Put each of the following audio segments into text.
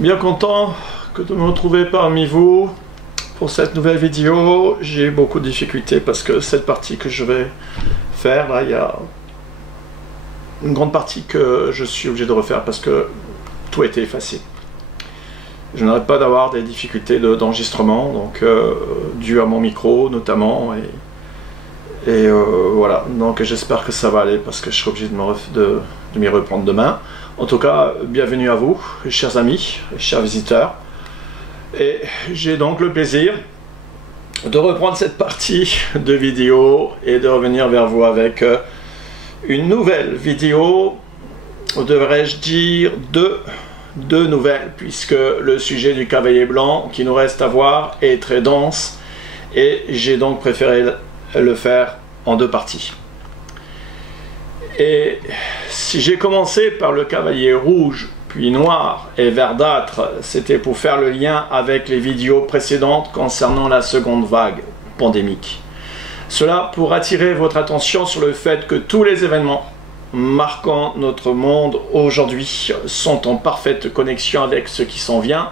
Bien content de me retrouver parmi vous pour cette nouvelle vidéo. J'ai eu beaucoup de difficultés parce que cette partie que je vais faire, là, il y a une grande partie que je suis obligé de refaire parce que tout a été effacé. Je n'arrête pas d'avoir des difficultés d'enregistrement, donc dû à mon micro notamment, et voilà, donc j'espère que ça va aller parce que je serai obligé de m'y reprendre demain. En tout cas, bienvenue à vous, chers amis, chers visiteurs. Et j'ai donc le plaisir de reprendre cette partie de vidéo et de revenir vers vous avec une nouvelle vidéo, ou devrais-je dire deux nouvelles, puisque le sujet du cavalier blanc qui nous reste à voir est très dense et j'ai donc préféré le faire en deux parties. Et si j'ai commencé par le cavalier rouge, puis noir et verdâtre, c'était pour faire le lien avec les vidéos précédentes concernant la seconde vague pandémique. Cela pour attirer votre attention sur le fait que tous les événements marquant notre monde aujourd'hui sont en parfaite connexion avec ce qui s'en vient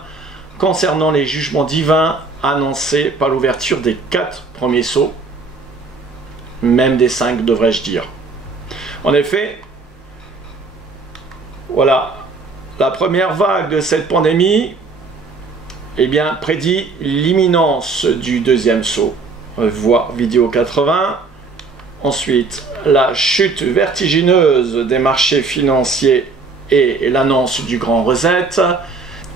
concernant les jugements divins annoncés par l'ouverture des 4 premiers sceaux, même des 5 devrais-je dire. En effet, voilà, la première vague de cette pandémie prédit l'imminence du deuxième sceau, voire vidéo 80. Ensuite, la chute vertigineuse des marchés financiers et l'annonce du grand reset,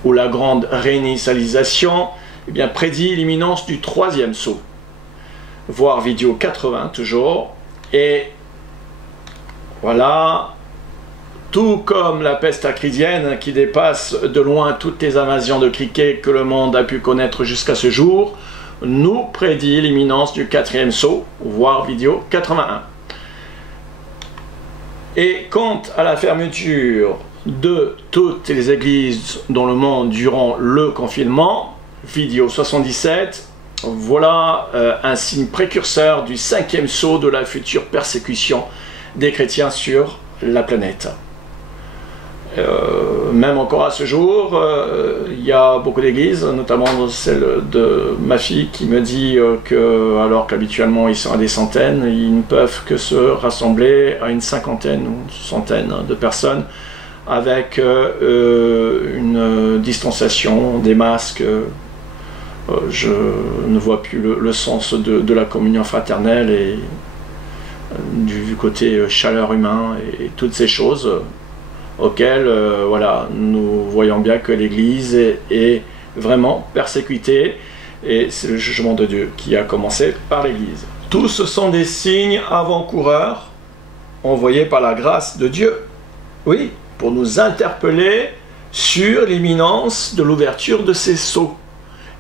ou la grande réinitialisation, prédit l'imminence du troisième sceau, voire vidéo 80 toujours. Et voilà, tout comme la peste acridienne qui dépasse de loin toutes les invasions de criquets que le monde a pu connaître jusqu'à ce jour, nous prédit l'imminence du quatrième sceau, voire vidéo 81. Et quant à la fermeture de toutes les églises dans le monde durant le confinement, vidéo 77, voilà un signe précurseur du cinquième sceau de la future persécution des chrétiens sur la planète. Même encore à ce jour, il y a beaucoup d'églises, notamment celle de ma fille, qui me dit que, alors qu'habituellement ils sont à des centaines, ils ne peuvent que se rassembler à une cinquantaine ou une centaine de personnes avec une distanciation, des masques. Je ne vois plus le sens de la communion fraternelle et du côté chaleur humain et toutes ces choses auxquelles voilà, nous voyons bien que l'Église est vraiment persécutée, et c'est le jugement de Dieu qui a commencé par l'Église. Tous ce sont des signes avant-coureurs envoyés par la grâce de Dieu, oui, pour nous interpeller sur l'imminence de l'ouverture de ces sceaux.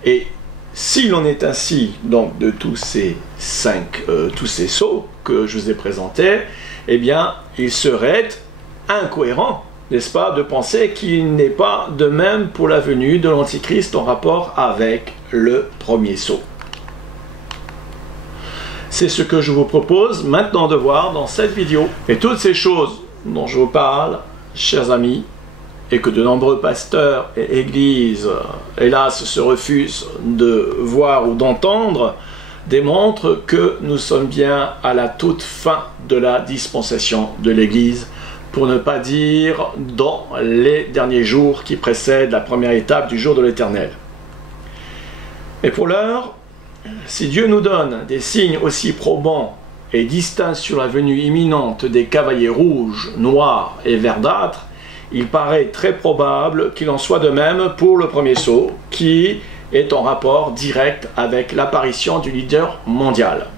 Et s'il en est ainsi donc de tous ces sceaux que je vous ai présentés, il serait incohérent, n'est-ce pas, de penser qu'il n'est pas de même pour la venue de l'Antichrist en rapport avec le premier sceau. C'est ce que je vous propose maintenant de voir dans cette vidéo. Et toutes ces choses dont je vous parle, chers amis, et que de nombreux pasteurs et églises, hélas, se refusent de voir ou d'entendre, démontrent que nous sommes bien à la toute fin de la dispensation de l'Église, pour ne pas dire dans les derniers jours qui précèdent la première étape du jour de l'Éternel. Et pour l'heure, si Dieu nous donne des signes aussi probants et distincts sur la venue imminente des cavaliers rouges, noirs et verdâtres, il paraît très probable qu'il en soit de même pour le premier sceau, qui est en rapport direct avec l'apparition du leader mondial.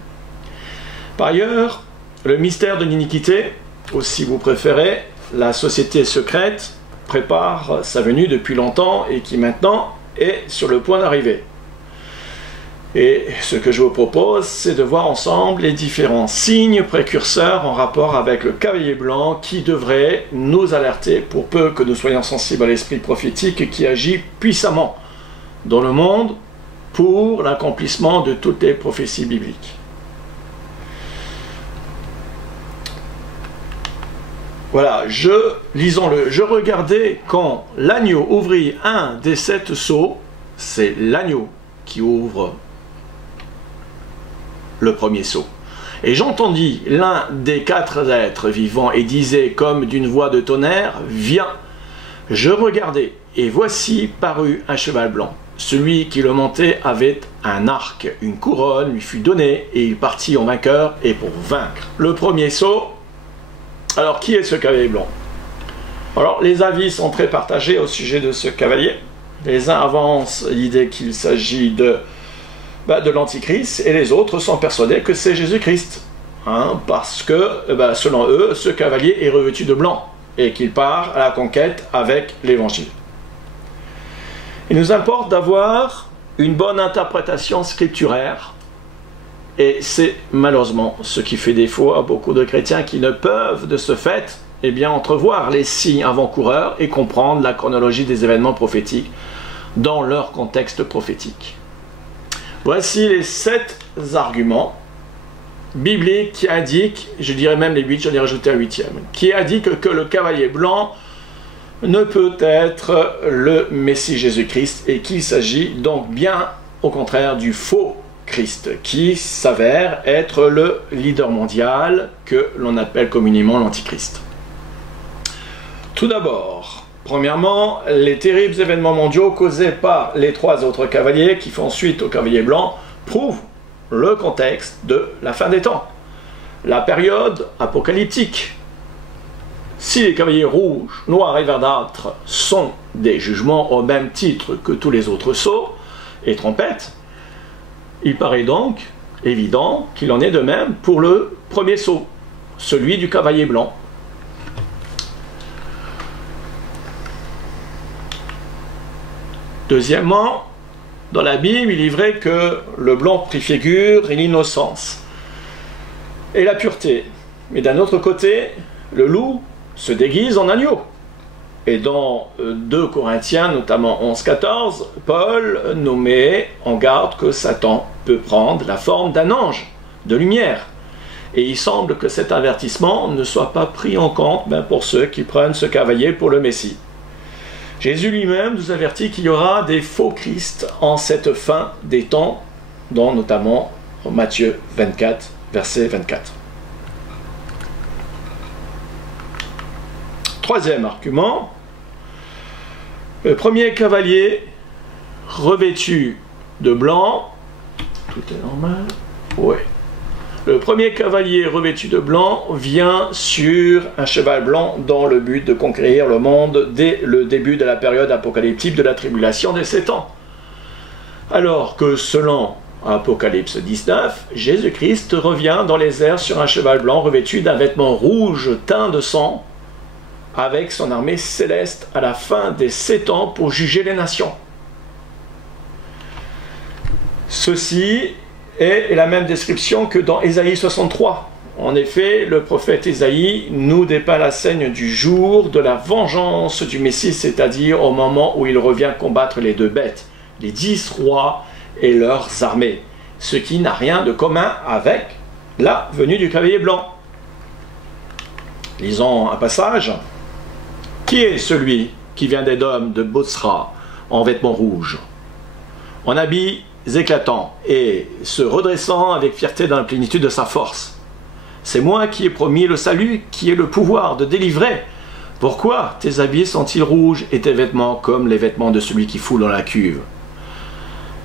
Par ailleurs, le mystère de l'iniquité, ou si vous préférez, la société secrète, prépare sa venue depuis longtemps et qui maintenant est sur le point d'arriver. Et ce que je vous propose, c'est de voir ensemble les différents signes précurseurs en rapport avec le cavalier blanc qui devraient nous alerter pour peu que nous soyons sensibles à l'esprit prophétique qui agit puissamment dans le monde pour l'accomplissement de toutes les prophéties bibliques. Voilà, lisons-le. Je regardais quand l'agneau ouvrit un des 7 sceaux, c'est l'agneau qui ouvre le premier sceau. Et j'entendis l'un des 4 êtres vivants et disait comme d'une voix de tonnerre, viens. Je regardai, et voici parut un cheval blanc. Celui qui le montait avait un arc, une couronne lui fut donnée, et il partit en vainqueur et pour vaincre. Le premier sceau. Alors, qui est ce cavalier blanc? Alors, les avis sont très partagés au sujet de ce cavalier. Les uns avancent l'idée qu'il s'agit de l'Antichrist, et les autres sont persuadés que c'est Jésus-Christ. Parce que, selon eux, ce cavalier est revêtu de blanc, et qu'il part à la conquête avec l'Évangile. Il nous importe d'avoir une bonne interprétation scripturaire, et c'est malheureusement ce qui fait défaut à beaucoup de chrétiens qui ne peuvent de ce fait entrevoir les signes avant-coureurs et comprendre la chronologie des événements prophétiques dans leur contexte prophétique. Voici les 7 arguments bibliques qui indiquent, je dirais même les 8, j'en ai rajouté un 8e, qui indiquent que le cavalier blanc ne peut être le Messie Jésus-Christ et qu'il s'agit donc bien au contraire du faux Christ qui s'avère être le leader mondial que l'on appelle communément l'Antichrist. Tout d'abord, premièrement, les terribles événements mondiaux causés par les 3 autres cavaliers qui font suite au cavalier blanc prouvent le contexte de la fin des temps, la période apocalyptique. Si les cavaliers rouges, noirs et verdâtres sont des jugements au même titre que tous les autres sceaux et trompettes, il paraît donc évident qu'il en est de même pour le premier sceau, celui du cavalier blanc. Deuxièmement, dans la Bible, il est vrai que le blanc préfigure l'innocence et la pureté. Mais d'un autre côté, le loup se déguise en agneau. Et dans 2 Corinthiens, notamment 11-14, Paul nous met en garde que Satan peut prendre la forme d'un ange de lumière. Et il semble que cet avertissement ne soit pas pris en compte pour ceux qui prennent ce cavalier pour le Messie. Jésus lui-même nous avertit qu'il y aura des faux Christ en cette fin des temps, dont notamment Matthieu 24, verset 24. Troisième argument, le premier cavalier revêtu de blanc, tout est normal, ouais. Le premier cavalier revêtu de blanc vient sur un cheval blanc dans le but de conquérir le monde dès le début de la période apocalyptique de la tribulation des 7 ans. Alors que selon Apocalypse 19, Jésus-Christ revient dans les airs sur un cheval blanc revêtu d'un vêtement rouge teint de sang avec son armée céleste à la fin des 7 ans pour juger les nations. Ceci est la même description que dans Ésaïe 63. En effet, le prophète Ésaïe nous dépeint la scène du jour de la vengeance du Messie, c'est-à-dire au moment où il revient combattre les 2 bêtes, les 10 rois et leurs armées, ce qui n'a rien de commun avec la venue du cavalier blanc. Lisons un passage. Qui est celui qui vient d'Édom, de Bosra, en vêtements rouges, en habits éclatants et se redressant avec fierté dans la plénitude de sa force? C'est moi qui ai promis le salut, qui ai le pouvoir de délivrer. Pourquoi tes habits sont-ils rouges et tes vêtements comme les vêtements de celui qui foule dans la cuve?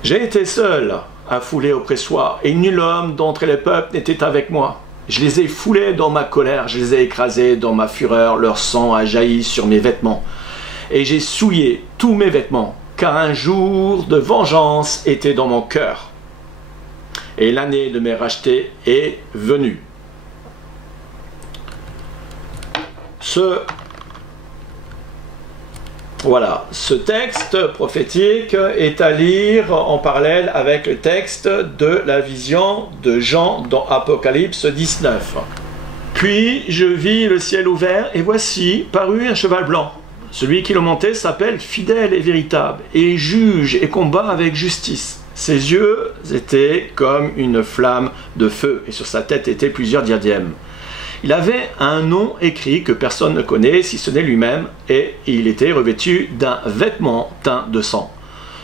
J'ai été seul à fouler au pressoir, et nul homme d'entre les peuples n'était avec moi. Je les ai foulés dans ma colère, je les ai écrasés dans ma fureur, leur sang a jailli sur mes vêtements. Et j'ai souillé tous mes vêtements, car un jour de vengeance était dans mon cœur. Et l'année de mes rachetés est venue. Ce texte prophétique est à lire en parallèle avec le texte de la vision de Jean dans Apocalypse 19. Puis je vis le ciel ouvert et voici parut un cheval blanc. Celui qui le montait s'appelle fidèle et véritable et juge et combat avec justice. Ses yeux étaient comme une flamme de feu et sur sa tête étaient plusieurs diadèmes. Il avait un nom écrit que personne ne connaît si ce n'est lui-même, et il était revêtu d'un vêtement teint de sang.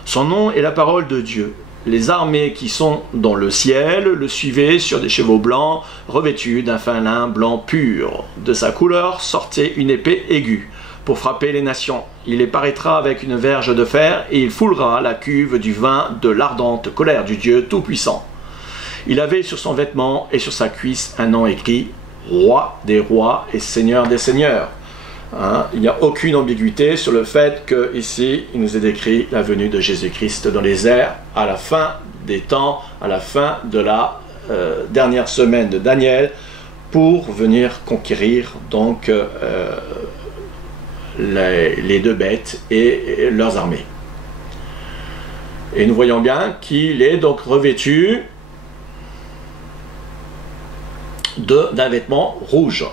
Son nom est la parole de Dieu. Les armées qui sont dans le ciel le suivaient sur des chevaux blancs, revêtus d'un fin lin blanc pur. De sa couleur sortait une épée aiguë pour frapper les nations. Il les paraîtra avec une verge de fer, et il foulera la cuve du vin de l'ardente colère du Dieu Tout-Puissant. Il avait sur son vêtement et sur sa cuisse un nom écrit « Roi des rois et Seigneur des seigneurs ». Il n'y a aucune ambiguïté sur le fait qu'ici, il nous est décrit la venue de Jésus-Christ dans les airs à la fin des temps, à la fin de la dernière semaine de Daniel, pour venir conquérir donc les deux bêtes et leurs armées. Et nous voyons bien qu'il est donc revêtu d'un vêtement rouge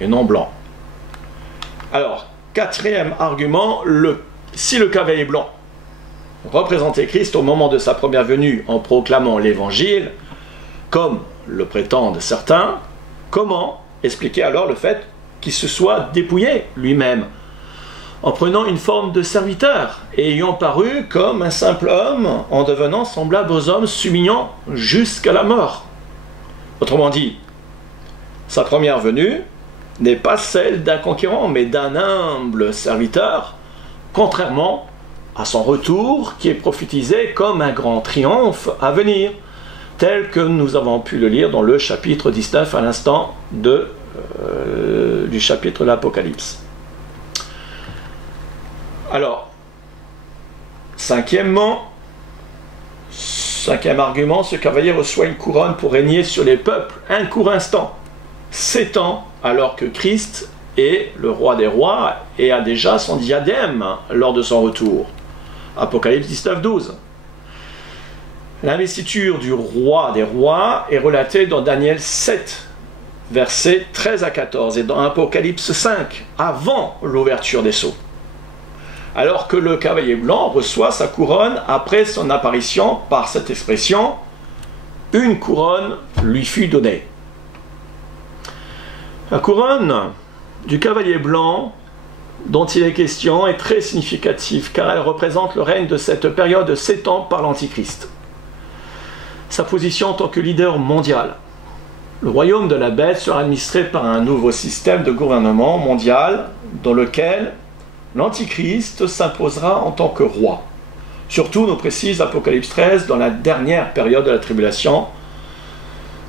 et non blanc. Alors, quatrième argument, si le cavalier blanc représentait Christ au moment de sa première venue en proclamant l'évangile, comme le prétendent certains, comment expliquer alors le fait qu'il se soit dépouillé lui-même en prenant une forme de serviteur et ayant paru comme un simple homme en devenant semblable aux hommes s'humiliant jusqu'à la mort? Autrement dit, sa première venue n'est pas celle d'un conquérant, mais d'un humble serviteur, contrairement à son retour qui est prophétisé comme un grand triomphe à venir, tel que nous avons pu le lire dans le chapitre 19 à l'instant du chapitre de l'Apocalypse. Alors, cinquième argument, ce cavalier reçoit une couronne pour régner sur les peuples un court instant, 7 ans, alors que Christ est le roi des rois et a déjà son diadème lors de son retour. Apocalypse 19, 12. L'investiture du roi des rois est relatée dans Daniel 7, versets 13 à 14, et dans Apocalypse 5, avant l'ouverture des sceaux. Alors que le cavalier blanc reçoit sa couronne après son apparition par cette expression « une couronne lui fut donnée ». La couronne du cavalier blanc dont il est question est très significative car elle représente le règne de cette période de 7 ans par l'Antichrist. Sa position en tant que leader mondial. Le royaume de la bête sera administré par un nouveau système de gouvernement mondial dans lequel l'Antichrist s'imposera en tant que roi. Surtout, nous précise Apocalypse 13, dans la dernière période de la tribulation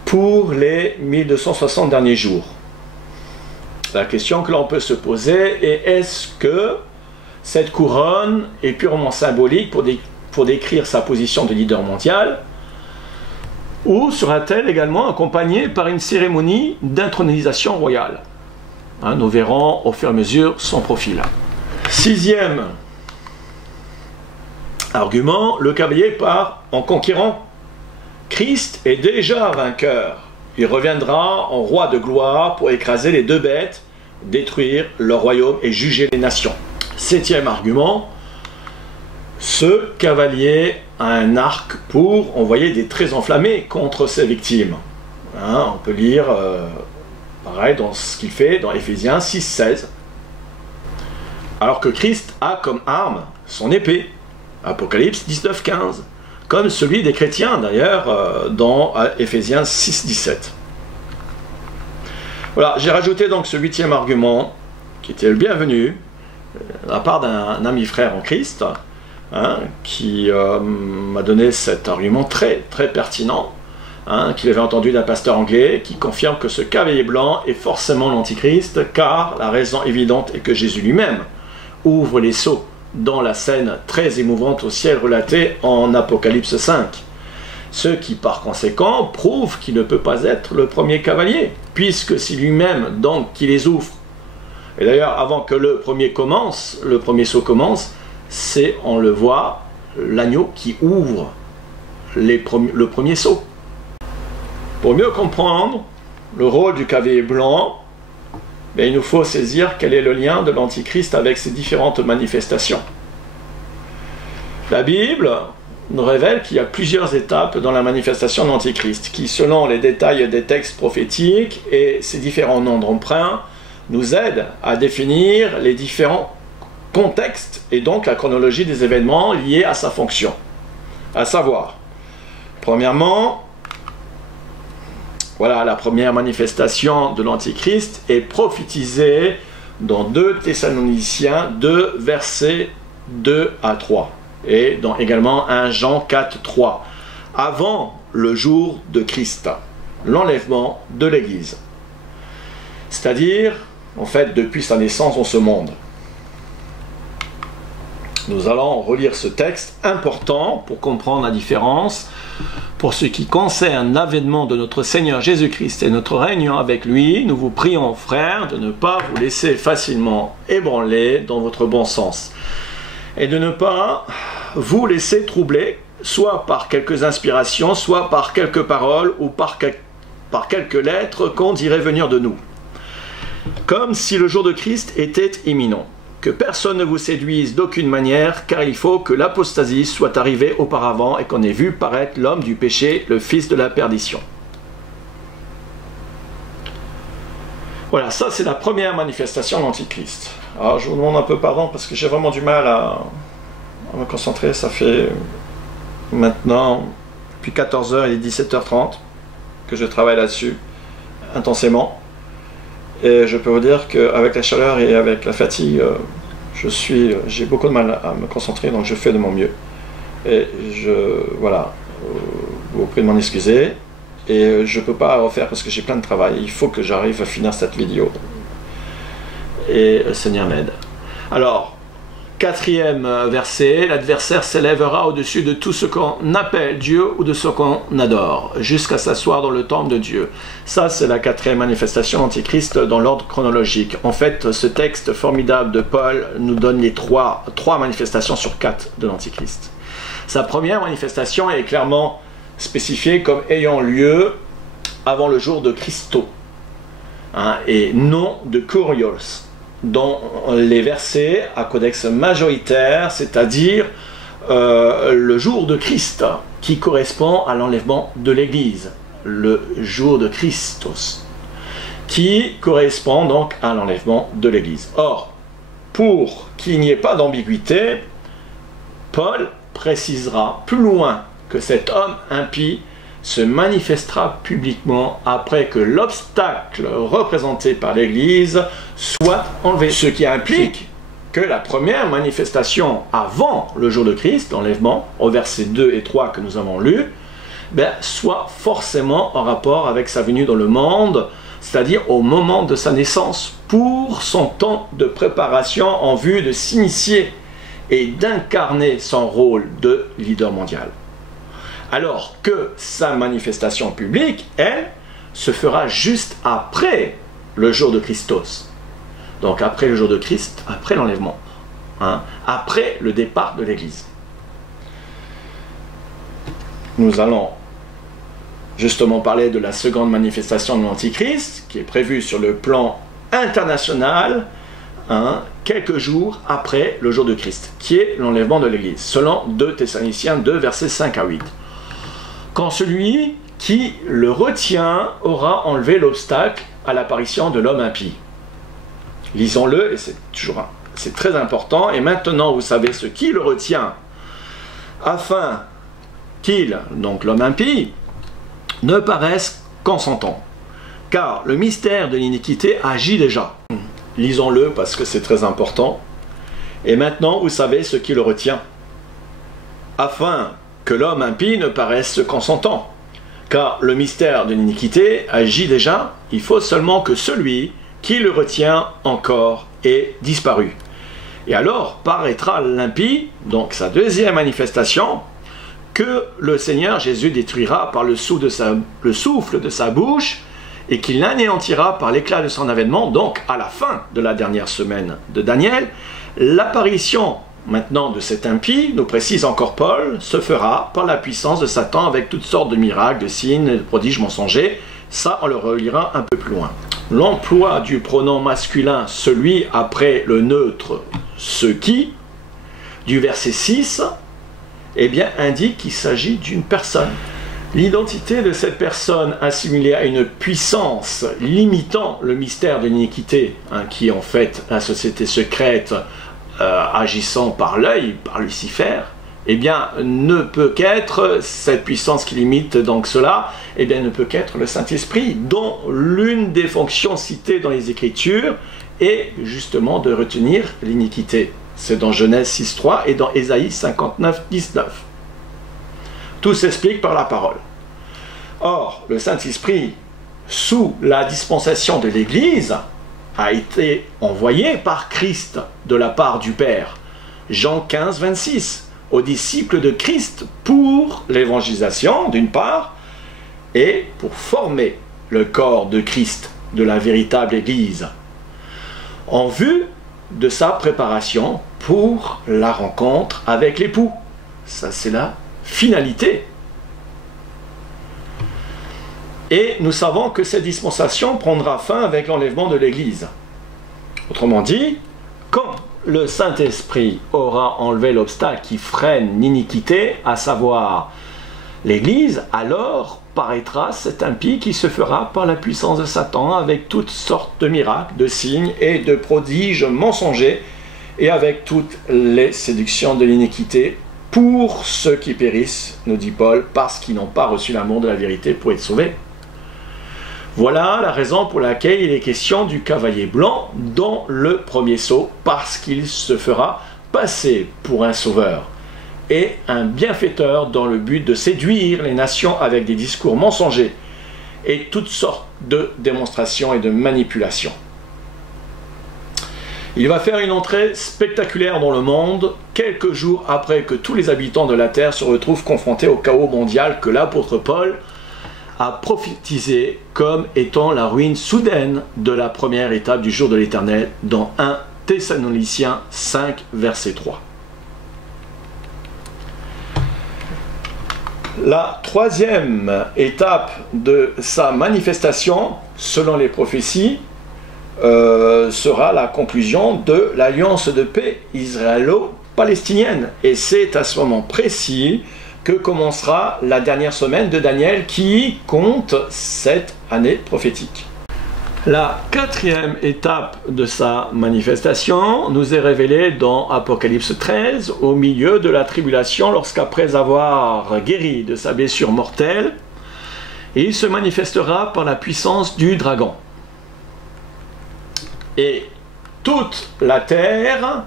pour les 1260 derniers jours. La question que l'on peut se poser est: est-ce que cette couronne est purement symbolique pour décrire sa position de leader mondial, ou sera-t-elle également accompagnée par une cérémonie d'intronisation royale? Nous verrons au fur et à mesure son profil. Sixième argument, le cavalier part en conquérant. Christ est déjà vainqueur. Il reviendra en roi de gloire pour écraser les deux bêtes, détruire leur royaume et juger les nations. Septième argument, ce cavalier a un arc pour envoyer des traits enflammés contre ses victimes. On peut lire pareil dans ce qu'il fait dans Éphésiens 6, 16. Alors que Christ a comme arme son épée, Apocalypse 19, 15. Comme celui des chrétiens d'ailleurs dans Éphésiens 6, 17. Voilà, j'ai rajouté donc ce 8e argument, qui était le bienvenu, de la part d'un ami frère en Christ, qui m'a donné cet argument très très pertinent, qu'il avait entendu d'un pasteur anglais, qui confirme que ce cavalier blanc est forcément l'Antichrist, car la raison évidente est que Jésus lui-même ouvre les sceaux dans la scène très émouvante au ciel relatée en Apocalypse 5. Ce qui par conséquent prouve qu'il ne peut pas être le premier cavalier, puisque c'est lui-même donc qui les ouvre. Et d'ailleurs, avant que le premier saut commence, c'est, on le voit, l'agneau qui ouvre le premier saut. Pour mieux comprendre le rôle du cavalier blanc, il nous faut saisir quel est le lien de l'Antichrist avec ses différentes manifestations. La Bible nous révèle qu'il y a plusieurs étapes dans la manifestation de l'Antichrist, qui, selon les détails des textes prophétiques et ses différents noms d'emprunts, nous aident à définir les différents contextes et donc la chronologie des événements liés à sa fonction. À savoir, premièrement, voilà, la première manifestation de l'Antichrist est prophétisée dans 2 Thessaloniciens 2, versets 2 à 3. Et dans également 1 Jean 4, 3. Avant le jour de Christ, l'enlèvement de l'Église. C'est-à-dire, en fait, depuis sa naissance dans ce monde. Nous allons relire ce texte important pour comprendre la différence. Pour ce qui concerne l'avènement de notre Seigneur Jésus-Christ et notre réunion avec lui, nous vous prions, frères, de ne pas vous laisser facilement ébranler dans votre bon sens et de ne pas vous laisser troubler, soit par quelques inspirations, soit par quelques paroles ou par quelques lettres qu'on dirait venir de nous, comme si le jour de Christ était imminent. Que personne ne vous séduise d'aucune manière, car il faut que l'apostasie soit arrivée auparavant et qu'on ait vu paraître l'homme du péché, le fils de la perdition. Voilà, ça c'est la première manifestation de l'Antichrist. Alors je vous demande un peu pardon parce que j'ai vraiment du mal à me concentrer. Ça fait maintenant, depuis 14h, il est 17h30 que je travaille là-dessus, intensément. Et je peux vous dire qu'avec la chaleur et avec la fatigue, j'ai beaucoup de mal à me concentrer, donc je fais de mon mieux. Et voilà, vous prie de m'en excuser. Et je ne peux pas refaire parce que j'ai plein de travail. Il faut que j'arrive à finir cette vidéo. Et le Seigneur m'aide. Alors, 4e verset, l'adversaire s'élèvera au-dessus de tout ce qu'on appelle Dieu ou de ce qu'on adore, jusqu'à s'asseoir dans le temple de Dieu. Ça, c'est la 4e manifestation antichrist dans l'ordre chronologique. En fait, ce texte formidable de Paul nous donne les trois manifestations sur 4 de l'antichrist. Sa première manifestation est clairement spécifiée comme ayant lieu avant le jour de Christo, et non de Kurios. Dans les versets à codex majoritaire, c'est-à-dire le jour de Christ, qui correspond à l'enlèvement de l'Église, le jour de Christos, qui correspond donc à l'enlèvement de l'Église. Or, pour qu'il n'y ait pas d'ambiguïté, Paul précisera plus loin que cet homme impie se manifestera publiquement après que l'obstacle représenté par l'Église soit enlevé. Ce qui implique que la première manifestation avant le jour de Christ, l'enlèvement, au verset 2 et 3 que nous avons lu, soit forcément en rapport avec sa venue dans le monde, c'est-à-dire au moment de sa naissance, pour son temps de préparation en vue de s'initier et d'incarner son rôle de leader mondial. Alors que sa manifestation publique, elle, se fera juste après le jour de Christos. Donc après le jour de Christ, après l'enlèvement, après le départ de l'Église. Nous allons justement parler de la seconde manifestation de l'Antichrist, qui est prévue sur le plan international, quelques jours après le jour de Christ, qui est l'enlèvement de l'Église, selon 2 Thessaloniciens 2, versets 5 à 8. Quand celui qui le retient aura enlevé l'obstacle à l'apparition de l'homme impie. Lisons-le, et c'est très important. Et maintenant, vous savez ce qui le retient, afin qu'il, donc l'homme impie, ne paraisse consentant. Car le mystère de l'iniquité agit déjà. Lisons-le parce que c'est très important. Et maintenant, vous savez ce qui le retient, afin que l'homme impie ne paraisse consentant. Car le mystère de l'iniquité agit déjà, il faut seulement que celui qui le retient encore ait disparu. Et alors paraîtra l'impie, donc sa deuxième manifestation, que le Seigneur Jésus détruira par le souffle de sa bouche, et qu'il l'anéantira par l'éclat de son avènement. Donc à la fin de la dernière semaine de Daniel, l'apparition maintenant de cet impie, nous précise encore Paul, se fera par la puissance de Satan avec toutes sortes de miracles, de signes, de prodiges mensongers. Ça, on le relira un peu plus loin. L'emploi du pronom masculin, celui après le neutre, ce qui, du verset 6, eh bien, indique qu'il s'agit d'une personne. L'identité de cette personne assimilée à une puissance limitant le mystère de l'iniquité, qui est en fait la société secrète agissant par l'œil, par Lucifer, eh bien, ne peut qu'être cette puissance qui limite donc cela, eh bien, ne peut qu'être le Saint-Esprit, dont l'une des fonctions citées dans les Écritures est justement de retenir l'iniquité. C'est dans Genèse 6.3 et dans Ésaïe 59.19. Tout s'explique par la parole. Or, le Saint-Esprit, sous la dispensation de l'Église, a été envoyé par Christ de la part du Père. Jean 15, 26, aux disciples de Christ pour l'évangélisation, d'une part, et pour former le corps de Christ, de la véritable Église, en vue de sa préparation pour la rencontre avec l'époux. Ça, c'est la finalité. Et nous savons que cette dispensation prendra fin avec l'enlèvement de l'Église. Autrement dit, quand le Saint-Esprit aura enlevé l'obstacle qui freine l'iniquité, à savoir l'Église, alors paraîtra cet impie qui se fera par la puissance de Satan avec toutes sortes de miracles, de signes et de prodiges mensongers, et avec toutes les séductions de l'iniquité pour ceux qui périssent, nous dit Paul, parce qu'ils n'ont pas reçu l'amour de la vérité pour être sauvés. Voilà la raison pour laquelle il est question du cavalier blanc dans le premier sceau, parce qu'il se fera passer pour un sauveur et un bienfaiteur dans le but de séduire les nations avec des discours mensongers et toutes sortes de démonstrations et de manipulations. Il va faire une entrée spectaculaire dans le monde quelques jours après que tous les habitants de la terre se retrouvent confrontés au chaos mondial que l'apôtre Paul a prophétisé comme étant la ruine soudaine de la première étape du jour de l'Éternel dans 1 Thessaloniciens 5, verset 3. La troisième étape de sa manifestation, selon les prophéties, sera la conclusion de l'alliance de paix israélo-palestinienne. Et c'est à ce moment précis que commencera la dernière semaine de Daniel qui compte cette année prophétique. La quatrième étape de sa manifestation nous est révélée dans Apocalypse 13, au milieu de la tribulation, lorsqu'après avoir guéri de sa blessure mortelle, il se manifestera par la puissance du dragon. Et toute la terre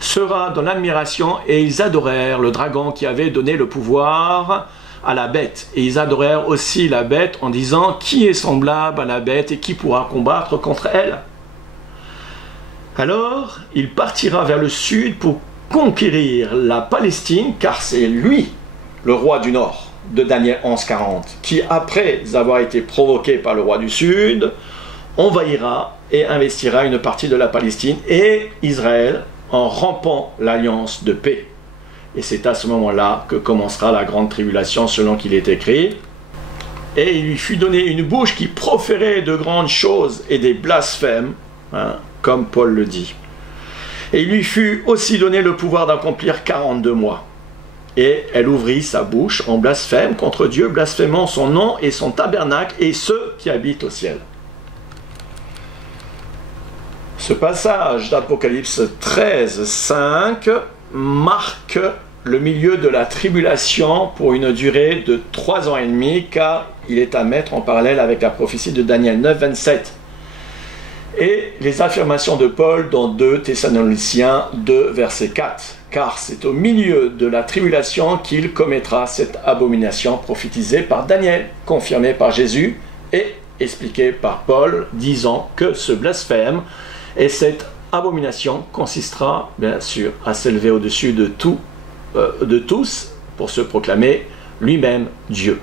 sera dans l'admiration, et ils adorèrent le dragon qui avait donné le pouvoir à la bête. Et ils adorèrent aussi la bête en disant « Qui est semblable à la bête et qui pourra combattre contre elle ?» Alors, il partira vers le sud pour conquérir la Palestine, car c'est lui, le roi du nord, de Daniel 11.40, qui, après avoir été provoqué par le roi du sud, envahira et investira une partie de la Palestine et Israël, en rompant l'alliance de paix. Et c'est à ce moment-là que commencera la grande tribulation selon qu'il est écrit. Et il lui fut donné une bouche qui proférait de grandes choses et des blasphèmes, comme Paul le dit. Et il lui fut aussi donné le pouvoir d'accomplir 42 mois. Et elle ouvrit sa bouche en blasphème contre Dieu, blasphémant son nom et son tabernacle et ceux qui habitent au ciel. Ce passage d'Apocalypse 13, 5 marque le milieu de la tribulation pour une durée de 3 ans et demi, car il est à mettre en parallèle avec la prophétie de Daniel 9, 27 et les affirmations de Paul dans 2 Thessaloniciens 2, verset 4, car c'est au milieu de la tribulation qu'il commettra cette abomination prophétisée par Daniel, confirmée par Jésus et expliquée par Paul, disant que ce blasphème et cette abomination consistera, bien sûr, à s'élever au-dessus de tous pour se proclamer lui-même Dieu.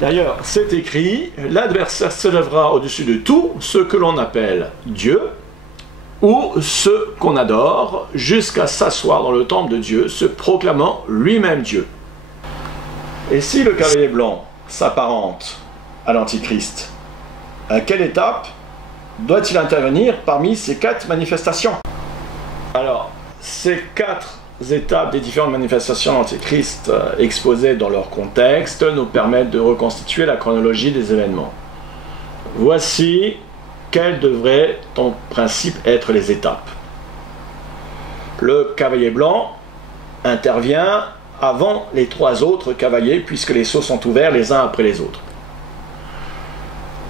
D'ailleurs, c'est écrit, l'adversaire s'élèvera au-dessus de tout ce que l'on appelle Dieu ou ce qu'on adore, jusqu'à s'asseoir dans le temple de Dieu, se proclamant lui-même Dieu. Et si le cavalier blanc s'apparente à l'Antichrist, à quelle étape doit-il intervenir parmi ces 4 manifestations? Alors, ces 4 étapes des différentes manifestations de l'Antéchrist exposées dans leur contexte nous permettent de reconstituer la chronologie des événements. Voici quelles devraient en principe être les étapes. Le cavalier blanc intervient avant les trois autres cavaliers puisque les sceaux sont ouverts les uns après les autres.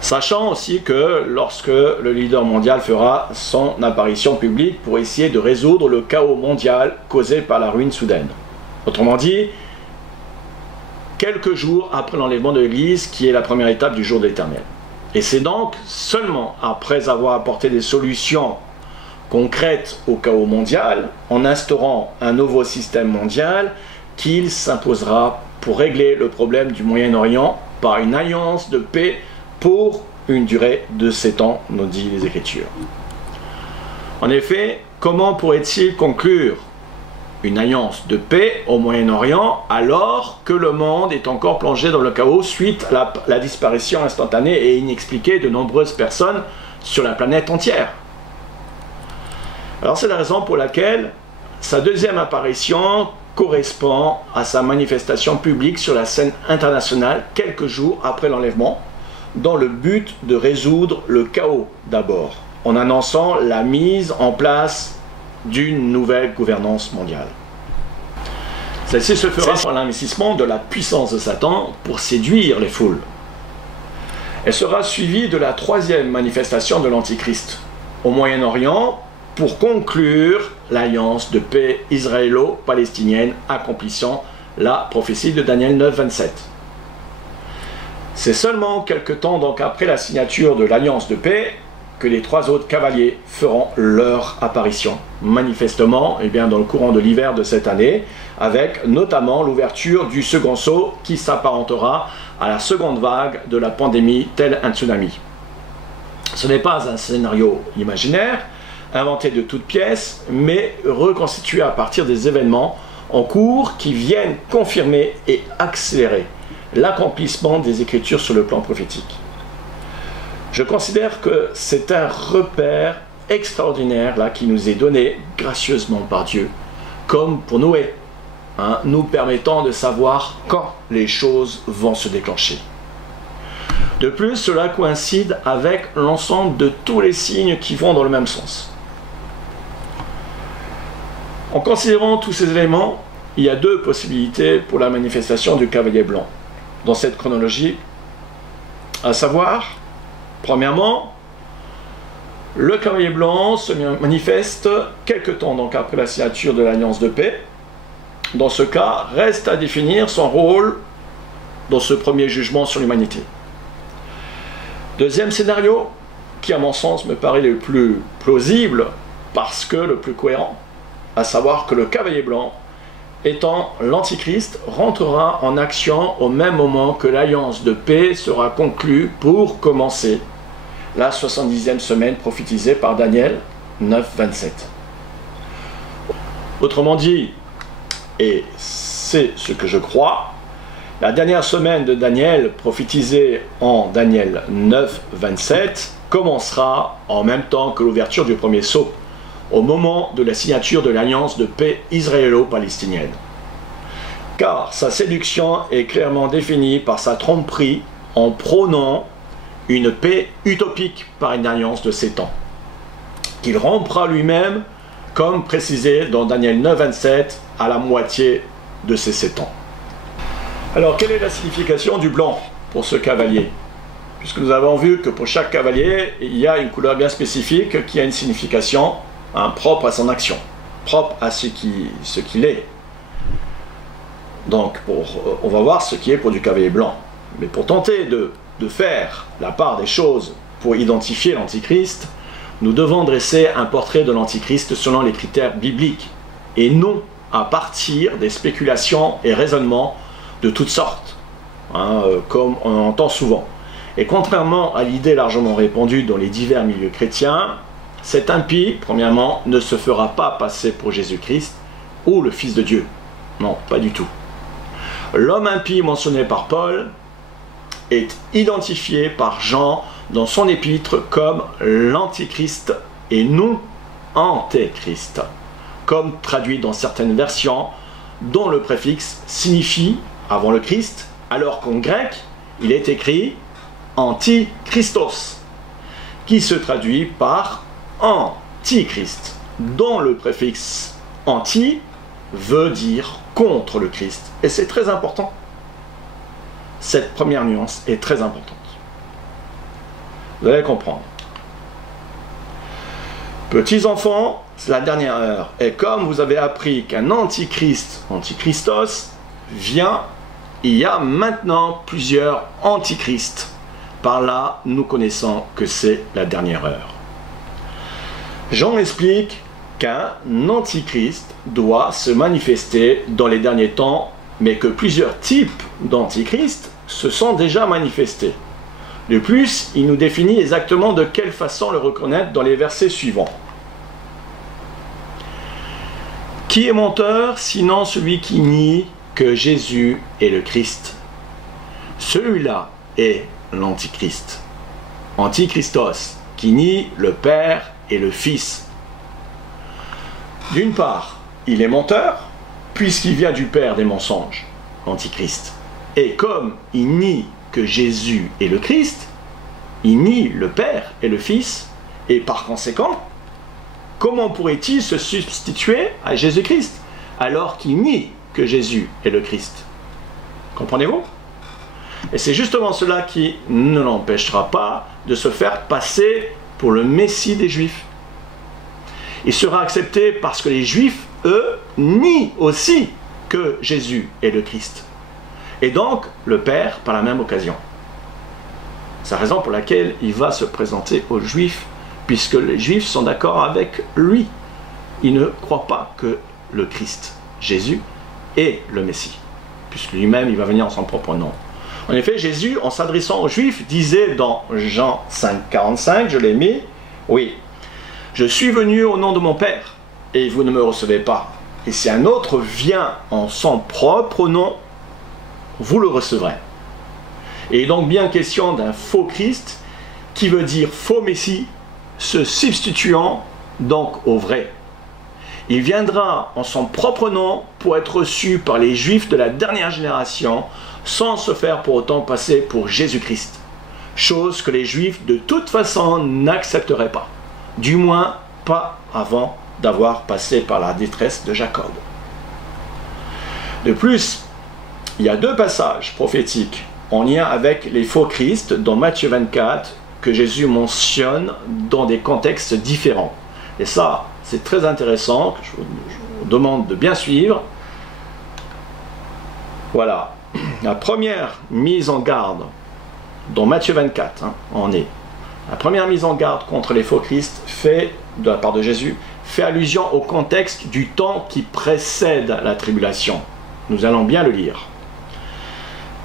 Sachant aussi que lorsque le leader mondial fera son apparition publique pour essayer de résoudre le chaos mondial causé par la ruine soudaine. Autrement dit, quelques jours après l'enlèvement de l'Église qui est la première étape du jour de l'Éternel. Et c'est donc seulement après avoir apporté des solutions concrètes au chaos mondial, en instaurant un nouveau système mondial, qu'il s'imposera pour régler le problème du Moyen-Orient par une alliance de paix pour une durée de 7 ans, nous dit les Écritures. En effet, comment pourrait-il conclure une alliance de paix au Moyen-Orient alors que le monde est encore plongé dans le chaos suite à la disparition instantanée et inexpliquée de nombreuses personnes sur la planète entière? Alors c'est la raison pour laquelle sa deuxième apparition correspond à sa manifestation publique sur la scène internationale quelques jours après l'enlèvement, dans le but de résoudre le chaos d'abord, en annonçant la mise en place d'une nouvelle gouvernance mondiale. Celle-ci se fera par l'investissement de la puissance de Satan pour séduire les foules. Elle sera suivie de la troisième manifestation de l'Antichrist au Moyen-Orient pour conclure l'alliance de paix israélo-palestinienne accomplissant la prophétie de Daniel 9, 27. C'est seulement quelque temps donc après la signature de l'alliance de paix que les trois autres cavaliers feront leur apparition, manifestement dans le courant de l'hiver de cette année, avec notamment l'ouverture du second sceau qui s'apparentera à la seconde vague de la pandémie tel un tsunami. Ce n'est pas un scénario imaginaire, inventé de toutes pièces, mais reconstitué à partir des événements en cours qui viennent confirmer et accélérer l'accomplissement des Écritures sur le plan prophétique. Je considère que c'est un repère extraordinaire là, qui nous est donné gracieusement par Dieu, comme pour Noé, nous permettant de savoir quand les choses vont se déclencher. De plus, cela coïncide avec l'ensemble de tous les signes qui vont dans le même sens. En considérant tous ces éléments, il y a deux possibilités pour la manifestation du cavalier blanc dans cette chronologie, à savoir, premièrement, le cavalier blanc se manifeste quelque temps donc après la signature de l'alliance de paix. Dans ce cas, reste à définir son rôle dans ce premier jugement sur l'humanité. Deuxième scénario, qui à mon sens me paraît le plus plausible parce que le plus cohérent, à savoir que le cavalier blanc, étant l'Antichrist, rentrera en action au même moment que l'alliance de paix sera conclue pour commencer la 70e semaine prophétisée par Daniel 9, 27. Autrement dit, et c'est ce que je crois, la dernière semaine de Daniel, prophétisée en Daniel 9, 27, commencera en même temps que l'ouverture du premier sceau, au moment de la signature de l'alliance de paix israélo-palestinienne. Car sa séduction est clairement définie par sa tromperie en prônant une paix utopique par une alliance de 7 ans, qu'il rompra lui-même, comme précisé dans Daniel 9, 27, à la moitié de ces 7 ans. Alors, quelle est la signification du blanc pour ce cavalier? Puisque nous avons vu que pour chaque cavalier, il y a une couleur bien spécifique qui a une signification propre à son action, propre à ce qu'il est. Donc, on va voir ce qui est pour du cavalier blanc. Mais pour tenter de faire la part des choses pour identifier l'Antichrist, nous devons dresser un portrait de l'Antichrist selon les critères bibliques, et non à partir des spéculations et raisonnements de toutes sortes, comme on entend souvent. Et contrairement à l'idée largement répandue dans les divers milieux chrétiens, cet impie, premièrement, ne se fera pas passer pour Jésus-Christ ou le Fils de Dieu. Non, pas du tout. L'homme impie mentionné par Paul est identifié par Jean dans son épître comme l'Antichrist et non Antéchrist. comme traduit dans certaines versions, dont le préfixe signifie avant le Christ, alors qu'en grec, il est écrit Antichristos, qui se traduit par Antichrist, dont le préfixe anti veut dire contre le Christ. Et c'est très important. Cette première nuance est très importante. Vous allez comprendre. Petits enfants, c'est la dernière heure. Et comme vous avez appris qu'un antichrist, antichristos, vient, il y a maintenant plusieurs antichrists. Par là, nous connaissons que c'est la dernière heure. Jean explique qu'un antichrist doit se manifester dans les derniers temps, mais que plusieurs types d'antichrists se sont déjà manifestés. De plus, il nous définit exactement de quelle façon le reconnaître dans les versets suivants. Qui est menteur, sinon celui qui nie que Jésus est le Christ? Celui-là est l'Antichrist. Antichristos, qui nie le Père et le Fils. D'une part, il est menteur, puisqu'il vient du Père des mensonges, l'Antichrist. Et comme il nie que Jésus est le Christ, il nie le Père et le Fils, et par conséquent, comment pourrait-il se substituer à Jésus-Christ, alors qu'il nie que Jésus est le Christ? Comprenez-vous? Et c'est justement cela qui ne l'empêchera pas de se faire passer pour le Messie des Juifs. Il sera accepté parce que les Juifs, eux, nient aussi que Jésus est le Christ. Et donc, le Père par la même occasion. C'est la raison pour laquelle il va se présenter aux Juifs, puisque les Juifs sont d'accord avec lui. Ils ne croient pas que le Christ, Jésus, est le Messie, puisque lui-même, il va venir en son propre nom. En effet, Jésus, en s'adressant aux Juifs, disait dans Jean 5, 45, je l'ai mis, oui, je suis venu au nom de mon Père, et vous ne me recevez pas. Et si un autre vient en son propre nom, vous le recevrez. Et il est donc bien question d'un faux Christ, qui veut dire faux Messie, se substituant donc au vrai. Il viendra en son propre nom pour être reçu par les Juifs de la dernière génération, sans se faire pour autant passer pour Jésus-Christ. Chose que les Juifs de toute façon n'accepteraient pas. Du moins pas avant d'avoir passé par la détresse de Jacob. De plus, il y a deux passages prophétiques en lien avec les faux Christ dans Matthieu 24 que Jésus mentionne dans des contextes différents. Et ça, c'est très intéressant, je vous demande de bien suivre. Voilà. La première mise en garde dans Matthieu 24, en est. La première mise en garde contre les faux Christ fait, de la part de Jésus, fait allusion au contexte du temps qui précède la tribulation. Nous allons bien le lire.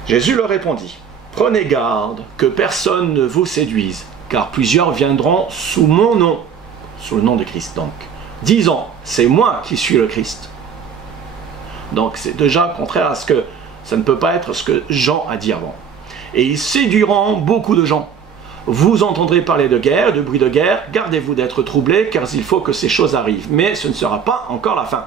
Jésus leur répondit, « Prenez garde que personne ne vous séduise, car plusieurs viendront sous mon nom, sous le nom de Christ donc, disant, c'est moi qui suis le Christ. » Donc c'est déjà contraire à ce que ça ne peut pas être ce que Jean a dit avant. Et ils séduiront beaucoup de gens. Vous entendrez parler de guerre, de bruit de guerre, gardez-vous d'être troublés, car il faut que ces choses arrivent. Mais ce ne sera pas encore la fin.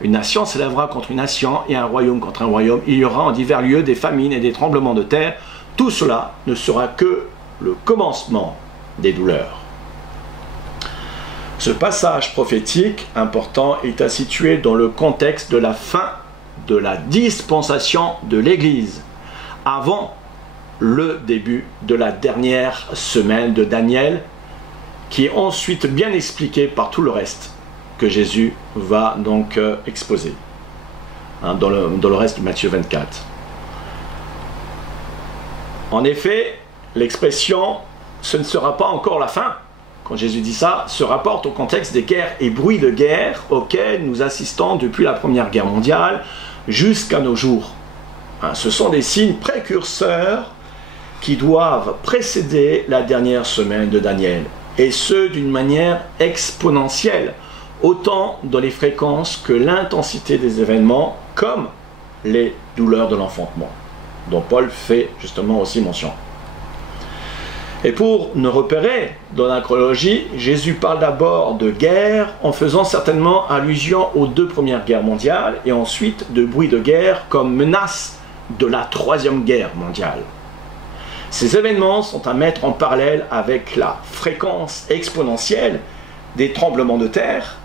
Une nation s'élèvera contre une nation et un royaume contre un royaume. Il y aura en divers lieux des famines et des tremblements de terre. Tout cela ne sera que le commencement des douleurs. Ce passage prophétique important est à situer dans le contexte de la fin de la dispensation de l'Église, avant le début de la dernière semaine de Daniel, qui est ensuite bien expliqué par tout le reste que Jésus va donc exposer dans le reste de Matthieu 24. En effet, l'expression « ce ne sera pas encore la fin », quand Jésus dit ça, se rapporte au contexte des guerres et bruits de guerre auxquels nous assistons depuis la Première Guerre mondiale jusqu'à nos jours. Ce sont des signes précurseurs qui doivent précéder la dernière semaine de Daniel, et ce d'une manière exponentielle, autant dans les fréquences que l'intensité des événements, comme les douleurs de l'enfantement, dont Paul fait justement aussi mention. Et pour nous repérer dans la chronologie, Jésus parle d'abord de guerre en faisant certainement allusion aux 2 premières guerres mondiales et ensuite de bruit de guerre comme menace de la 3e guerre mondiale. Ces événements sont à mettre en parallèle avec la fréquence exponentielle des tremblements de terre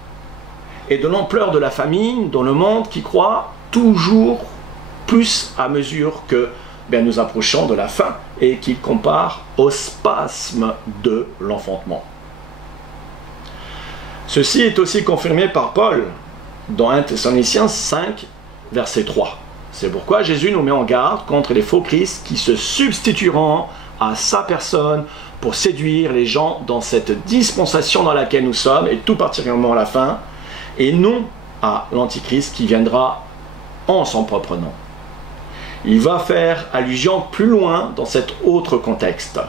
et de l'ampleur de la famine dans le monde qui croît toujours plus à mesure que nous approchons de la fin et qu'il compare au spasme de l'enfantement. Ceci est aussi confirmé par Paul dans 1 Thessaloniciens 5, verset 3. C'est pourquoi Jésus nous met en garde contre les faux Christ qui se substitueront à sa personne pour séduire les gens dans cette dispensation dans laquelle nous sommes, et tout particulièrement à la fin, et non à l'Antichrist qui viendra en son propre nom. Il va faire allusion plus loin dans cet autre contexte,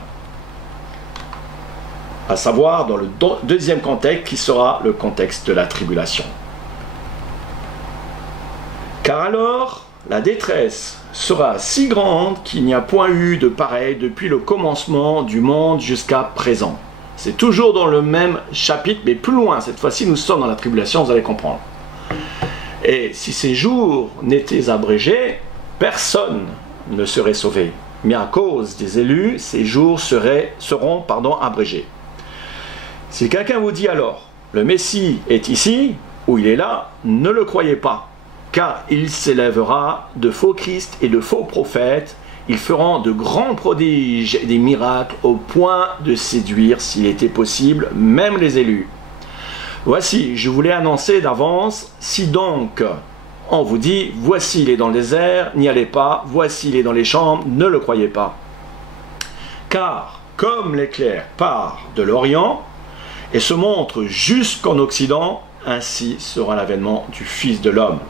à savoir dans le deuxième contexte qui sera le contexte de la tribulation. Car alors, la détresse sera si grande qu'il n'y a point eu de pareil depuis le commencement du monde jusqu'à présent. C'est toujours dans le même chapitre, mais plus loin. Cette fois-ci, nous sommes dans la tribulation, vous allez comprendre. Et si ces jours n'étaient abrégés, personne ne serait sauvé. Mais à cause des élus, ces jours seront abrégés. Si quelqu'un vous dit alors, le Messie est ici, ou il est là, ne le croyez pas. Car il s'élèvera de faux Christ et de faux prophètes. Ils feront de grands prodiges et des miracles au point de séduire, s'il était possible, même les élus. Voici, je vous l'ai annoncé d'avance, si donc on vous dit, voici il est dans le désert, n'y allez pas, voici il est dans les chambres, ne le croyez pas. Car, comme l'éclair part de l'Orient et se montre jusqu'en Occident, ainsi sera l'avènement du Fils de l'homme.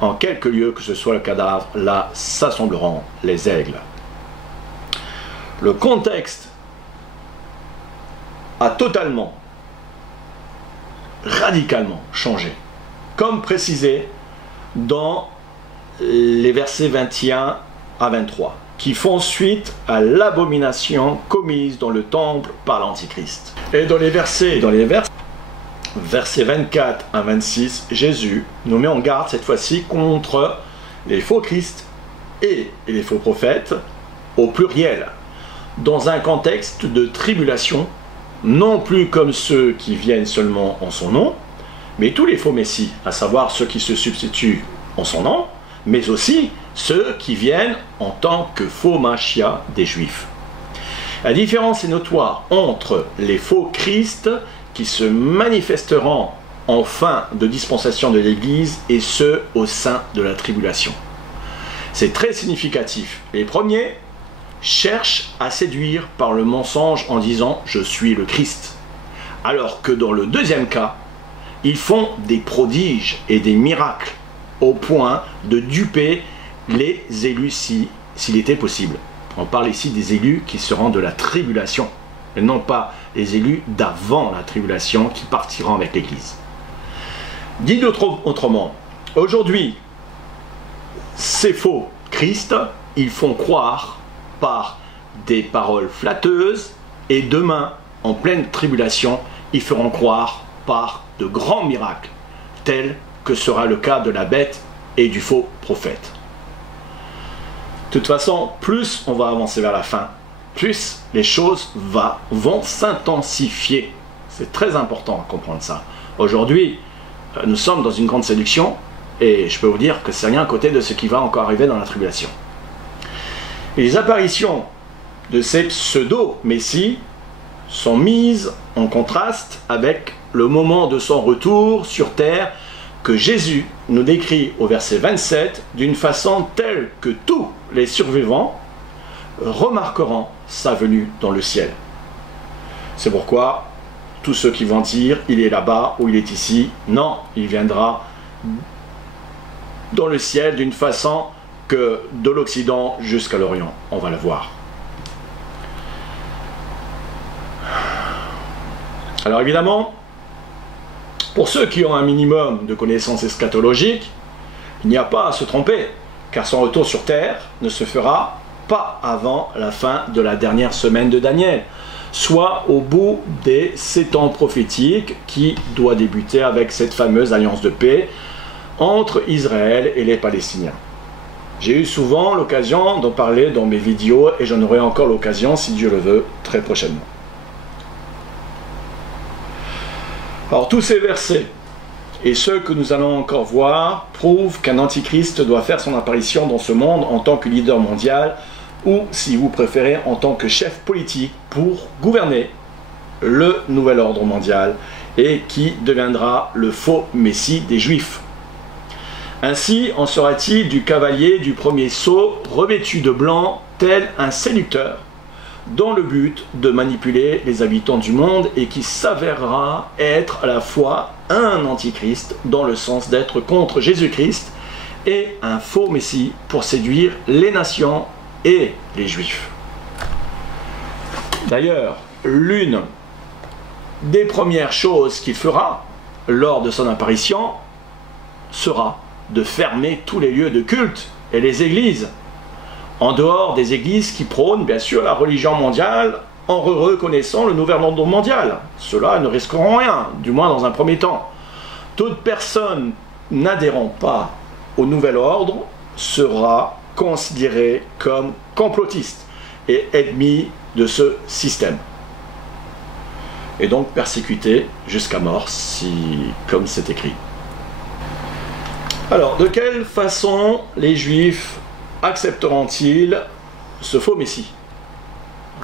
En quelque lieu que ce soit le cadavre, là s'assembleront les aigles. Le contexte a totalement, radicalement changé, comme précisé dans les versets 21 à 23, qui font suite à l'abomination commise dans le temple par l'Antichrist. Et dans les versets 24 à 26, Jésus nous met en garde cette fois-ci contre les faux Christ et les faux prophètes au pluriel, dans un contexte de tribulation, non plus comme ceux qui viennent seulement en son nom, mais tous les faux messies, à savoir ceux qui se substituent en son nom, mais aussi ceux qui viennent en tant que faux Machia des Juifs. La différence est notoire entre les faux Christ qui se manifesteront en fin de dispensation de l'Église et ceux au sein de la tribulation. C'est très significatif. Les premiers cherchent à séduire par le mensonge en disant « je suis le Christ », alors que dans le deuxième cas, ils font des prodiges et des miracles au point de duper les élus s'il était possible. On parle ici des élus qui seront de la tribulation, et non pas les élus d'avant la tribulation qui partiront avec l'Église. Dit autrement, aujourd'hui, ces faux Christ, ils font croire par des paroles flatteuses, et demain, en pleine tribulation, ils feront croire par de grands miracles, tels que sera le cas de la bête et du faux prophète. De toute façon, plus on va avancer vers la fin, plus les choses vont s'intensifier. C'est très important à comprendre ça. Aujourd'hui, nous sommes dans une grande séduction, et je peux vous dire que c'est rien à côté de ce qui va encore arriver dans la tribulation. Et les apparitions de ces pseudo-messies sont mises en contraste avec le moment de son retour sur terre que Jésus nous décrit au verset 27 d'une façon telle que tous les survivants remarqueront sa venue dans le ciel. C'est pourquoi tous ceux qui vont dire il est là-bas ou il est ici, non, il viendra dans le ciel d'une façon que de l'Occident jusqu'à l'Orient. On va le voir. Alors évidemment, pour ceux qui ont un minimum de connaissances eschatologiques, il n'y a pas à se tromper, car son retour sur terre ne se fera pas avant la fin de la dernière semaine de Daniel, soit au bout des 7 ans prophétiques qui doit débuter avec cette fameuse alliance de paix entre Israël et les Palestiniens. J'ai eu souvent l'occasion d'en parler dans mes vidéos et j'en aurai encore l'occasion, si Dieu le veut, très prochainement. Alors tous ces versets et ceux que nous allons encore voir prouvent qu'un antichrist doit faire son apparition dans ce monde en tant que leader mondial ou, si vous préférez, en tant que chef politique pour gouverner le nouvel ordre mondial et qui deviendra le faux messie des Juifs. Ainsi en sera-t-il du cavalier du premier sceau revêtu de blanc tel un séducteur dans le but de manipuler les habitants du monde et qui s'avérera être à la fois un antichrist dans le sens d'être contre Jésus-Christ et un faux messie pour séduire les nations et les Juifs. D'ailleurs, l'une des premières choses qu'il fera lors de son apparition sera de fermer tous les lieux de culte et les églises, en dehors des églises qui prônent bien sûr la religion mondiale en reconnaissant le nouvel ordre mondial. Ceux-là ne risqueront rien, du moins dans un premier temps. Toute personne n'adhérant pas au nouvel ordre sera considérée comme complotiste et ennemi de ce système. Et donc persécuté jusqu'à mort, comme c'est écrit. Alors, de quelle façon les Juifs accepteront-ils ce faux messie?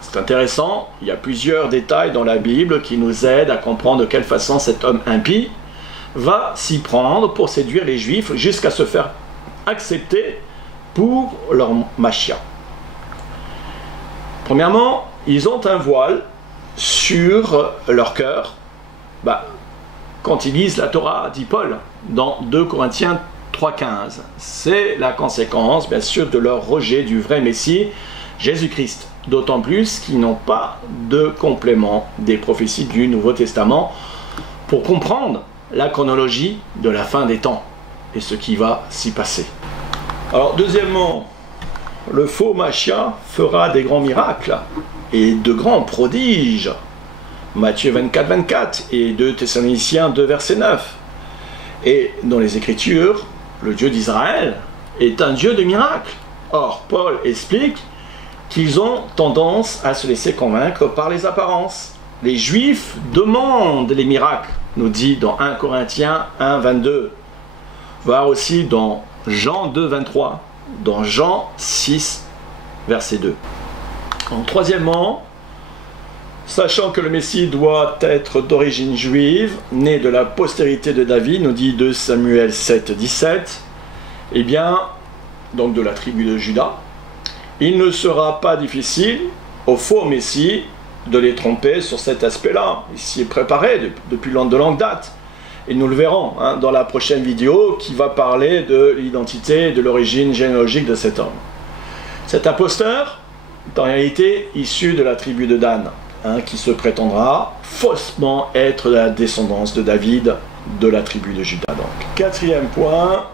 C'est intéressant, il y a plusieurs détails dans la Bible qui nous aident à comprendre de quelle façon cet homme impie va s'y prendre pour séduire les Juifs jusqu'à se faire accepter pour leur Machia. Premièrement, ils ont un voile sur leur cœur quand ils lisent la Torah, dit Paul, dans 2 Corinthiens 3,15. C'est la conséquence, bien sûr, de leur rejet du vrai Messie, Jésus-Christ. D'autant plus qu'ils n'ont pas de complément des prophéties du Nouveau Testament pour comprendre la chronologie de la fin des temps et ce qui va s'y passer. Alors, deuxièmement, le faux Machia fera des grands miracles et de grands prodiges. Matthieu 24, 24 et 2 Thessaloniciens 2, verset 9. Et dans les Écritures, le Dieu d'Israël est un Dieu de miracles. Or, Paul explique qu'ils ont tendance à se laisser convaincre par les apparences. Les Juifs demandent les miracles, nous dit dans 1 Corinthiens 1, 22. Voir aussi dans Jean 2, 23, dans Jean 6, verset 2. Donc, troisièmement, sachant que le Messie doit être d'origine juive, né de la postérité de David, nous dit 2 Samuel 7, 17, eh bien, donc de la tribu de Juda, il ne sera pas difficile au faux Messie de les tromper sur cet aspect-là. Il s'y est préparé depuis de longue date. Et nous le verrons dans la prochaine vidéo qui va parler de l'identité et de l'origine généalogique de cet homme. Cet imposteur est en réalité issu de la tribu de Dan, qui se prétendra faussement être de la descendance de David de la tribu de Juda. Donc, quatrième point,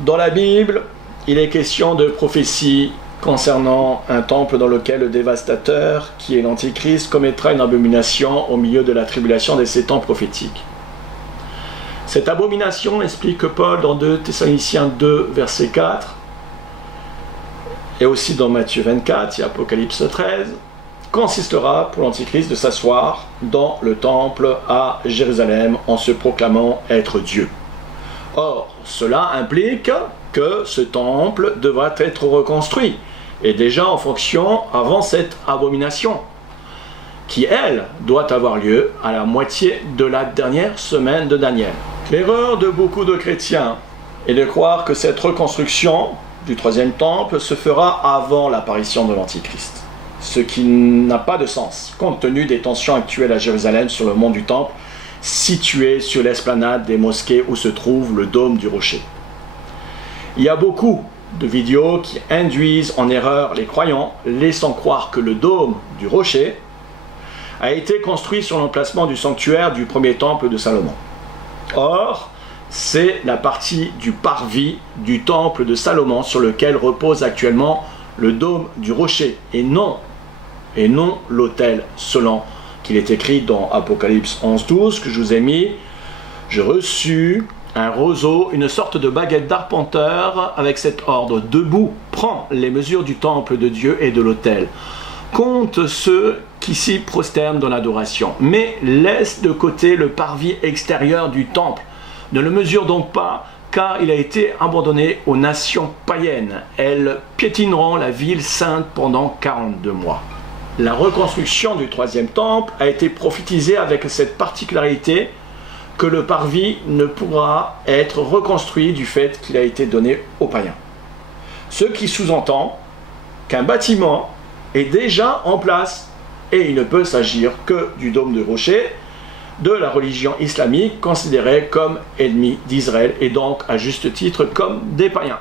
dans la Bible, il est question de prophétie concernant un temple dans lequel le dévastateur, qui est l'Antichrist, commettra une abomination au milieu de la tribulation des 7 ans prophétiques. Cette abomination, explique Paul dans 2 Thessaloniciens 2, verset 4, et aussi dans Matthieu 24 et Apocalypse 13, consistera pour l'Antichrist de s'asseoir dans le temple à Jérusalem en se proclamant être Dieu. Or, cela implique que ce temple devra être reconstruit, et déjà en fonction avant cette abomination, qui, elle, doit avoir lieu à la moitié de la dernière semaine de Daniel. L'erreur de beaucoup de chrétiens est de croire que cette reconstruction du troisième temple se fera avant l'apparition de l'Antichrist. Ce qui n'a pas de sens, compte tenu des tensions actuelles à Jérusalem sur le mont du Temple, situé sur l'esplanade des mosquées où se trouve le dôme du rocher. Il y a beaucoup de vidéos qui induisent en erreur les croyants, laissant croire que le dôme du rocher a été construit sur l'emplacement du sanctuaire du premier temple de Salomon. Or, c'est la partie du parvis du temple de Salomon sur lequel repose actuellement le dôme du rocher, et non l'autel, selon qu'il est écrit dans Apocalypse 11:12 que je vous ai mis. J'ai reçu un roseau, une sorte de baguette d'arpenteur avec cet ordre: debout, prends les mesures du temple de Dieu et de l'autel. Compte ceux qui s'y prosternent dans l'adoration, mais laisse de côté le parvis extérieur du temple. Ne le mesure donc pas, car il a été abandonné aux nations païennes. Elles piétineront la ville sainte pendant 42 mois. La reconstruction du troisième temple a été prophétisée avec cette particularité que le parvis ne pourra être reconstruit du fait qu'il a été donné aux païens. Ce qui sous-entend qu'un bâtiment est déjà en place et il ne peut s'agir que du dôme de rocher de la religion islamique considérée comme ennemi d'Israël et donc à juste titre comme des païens.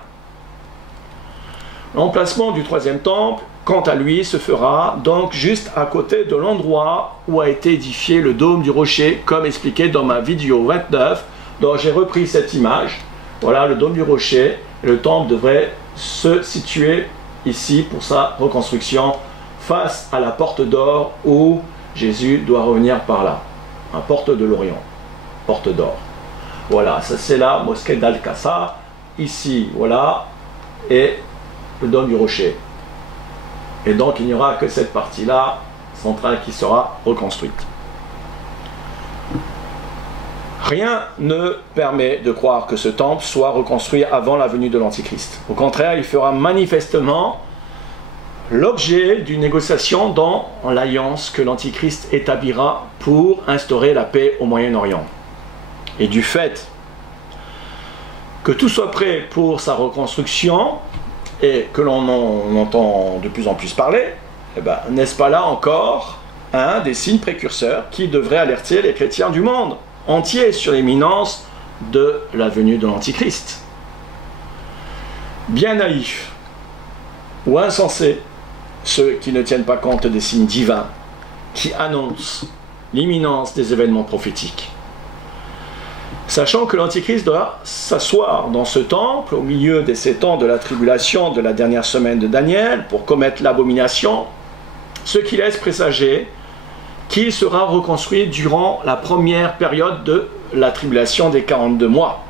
L'emplacement du troisième temple, quant à lui, se fera donc juste à côté de l'endroit où a été édifié le dôme du rocher, comme expliqué dans ma vidéo 29, dont j'ai repris cette image. Voilà le dôme du rocher. Le temple devrait se situer ici pour sa reconstruction, face à la porte d'or où Jésus doit revenir par là. La porte de l'Orient, porte d'or. Voilà, ça c'est la mosquée d'Al-Aqsa. Ici, voilà, et le dôme du rocher. Et donc il n'y aura que cette partie-là centrale qui sera reconstruite. Rien ne permet de croire que ce temple soit reconstruit avant la venue de l'Antichrist. Au contraire, il fera manifestement l'objet d'une négociation dans l'alliance que l'Antichrist établira pour instaurer la paix au Moyen-Orient. Et du fait que tout soit prêt pour sa reconstruction et que l'on en entend de plus en plus parler, eh ben, n'est-ce pas là encore un des signes précurseurs qui devrait alerter les chrétiens du monde entier sur l'imminence de la venue de l'Antichrist? Bien naïfs ou insensés ceux qui ne tiennent pas compte des signes divins qui annoncent l'imminence des événements prophétiques. Sachant que l'Antichrist doit s'asseoir dans ce temple au milieu des 7 ans de la tribulation de la dernière semaine de Daniel pour commettre l'abomination, ce qui laisse présager qu'il sera reconstruit durant la première période de la tribulation des 42 mois,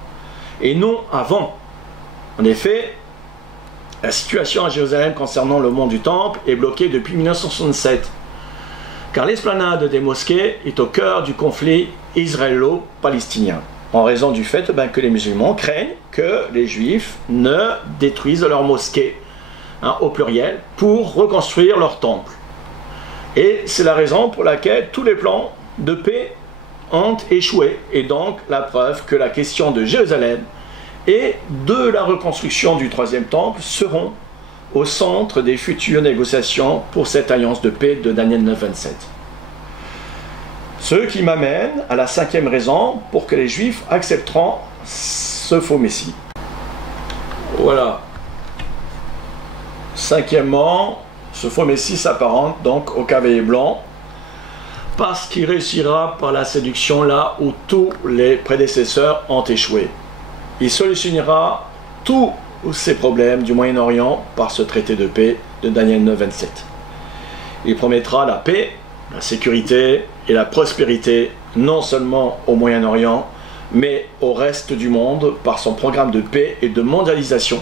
et non avant. En effet, la situation à Jérusalem concernant le mont du Temple est bloquée depuis 1967, car l'esplanade des mosquées est au cœur du conflit israélo-palestinien, en raison du fait que les musulmans craignent que les juifs ne détruisent leurs mosquées, au pluriel, pour reconstruire leur temple. Et c'est la raison pour laquelle tous les plans de paix ont échoué, et donc la preuve que la question de Jérusalem et de la reconstruction du troisième temple seront au centre des futures négociations pour cette alliance de paix de Daniel 9:27. Ce qui m'amène à la 5e raison pour que les Juifs accepteront ce faux Messie. Voilà. 5e, ce faux Messie s'apparente donc au cavalier blanc parce qu'il réussira par la séduction là où tous les prédécesseurs ont échoué. Il solutionnera tous ces problèmes du Moyen-Orient par ce traité de paix de Daniel 9:27. Il promettra la paix, la sécurité et la prospérité non seulement au Moyen-Orient, mais au reste du monde par son programme de paix et de mondialisation.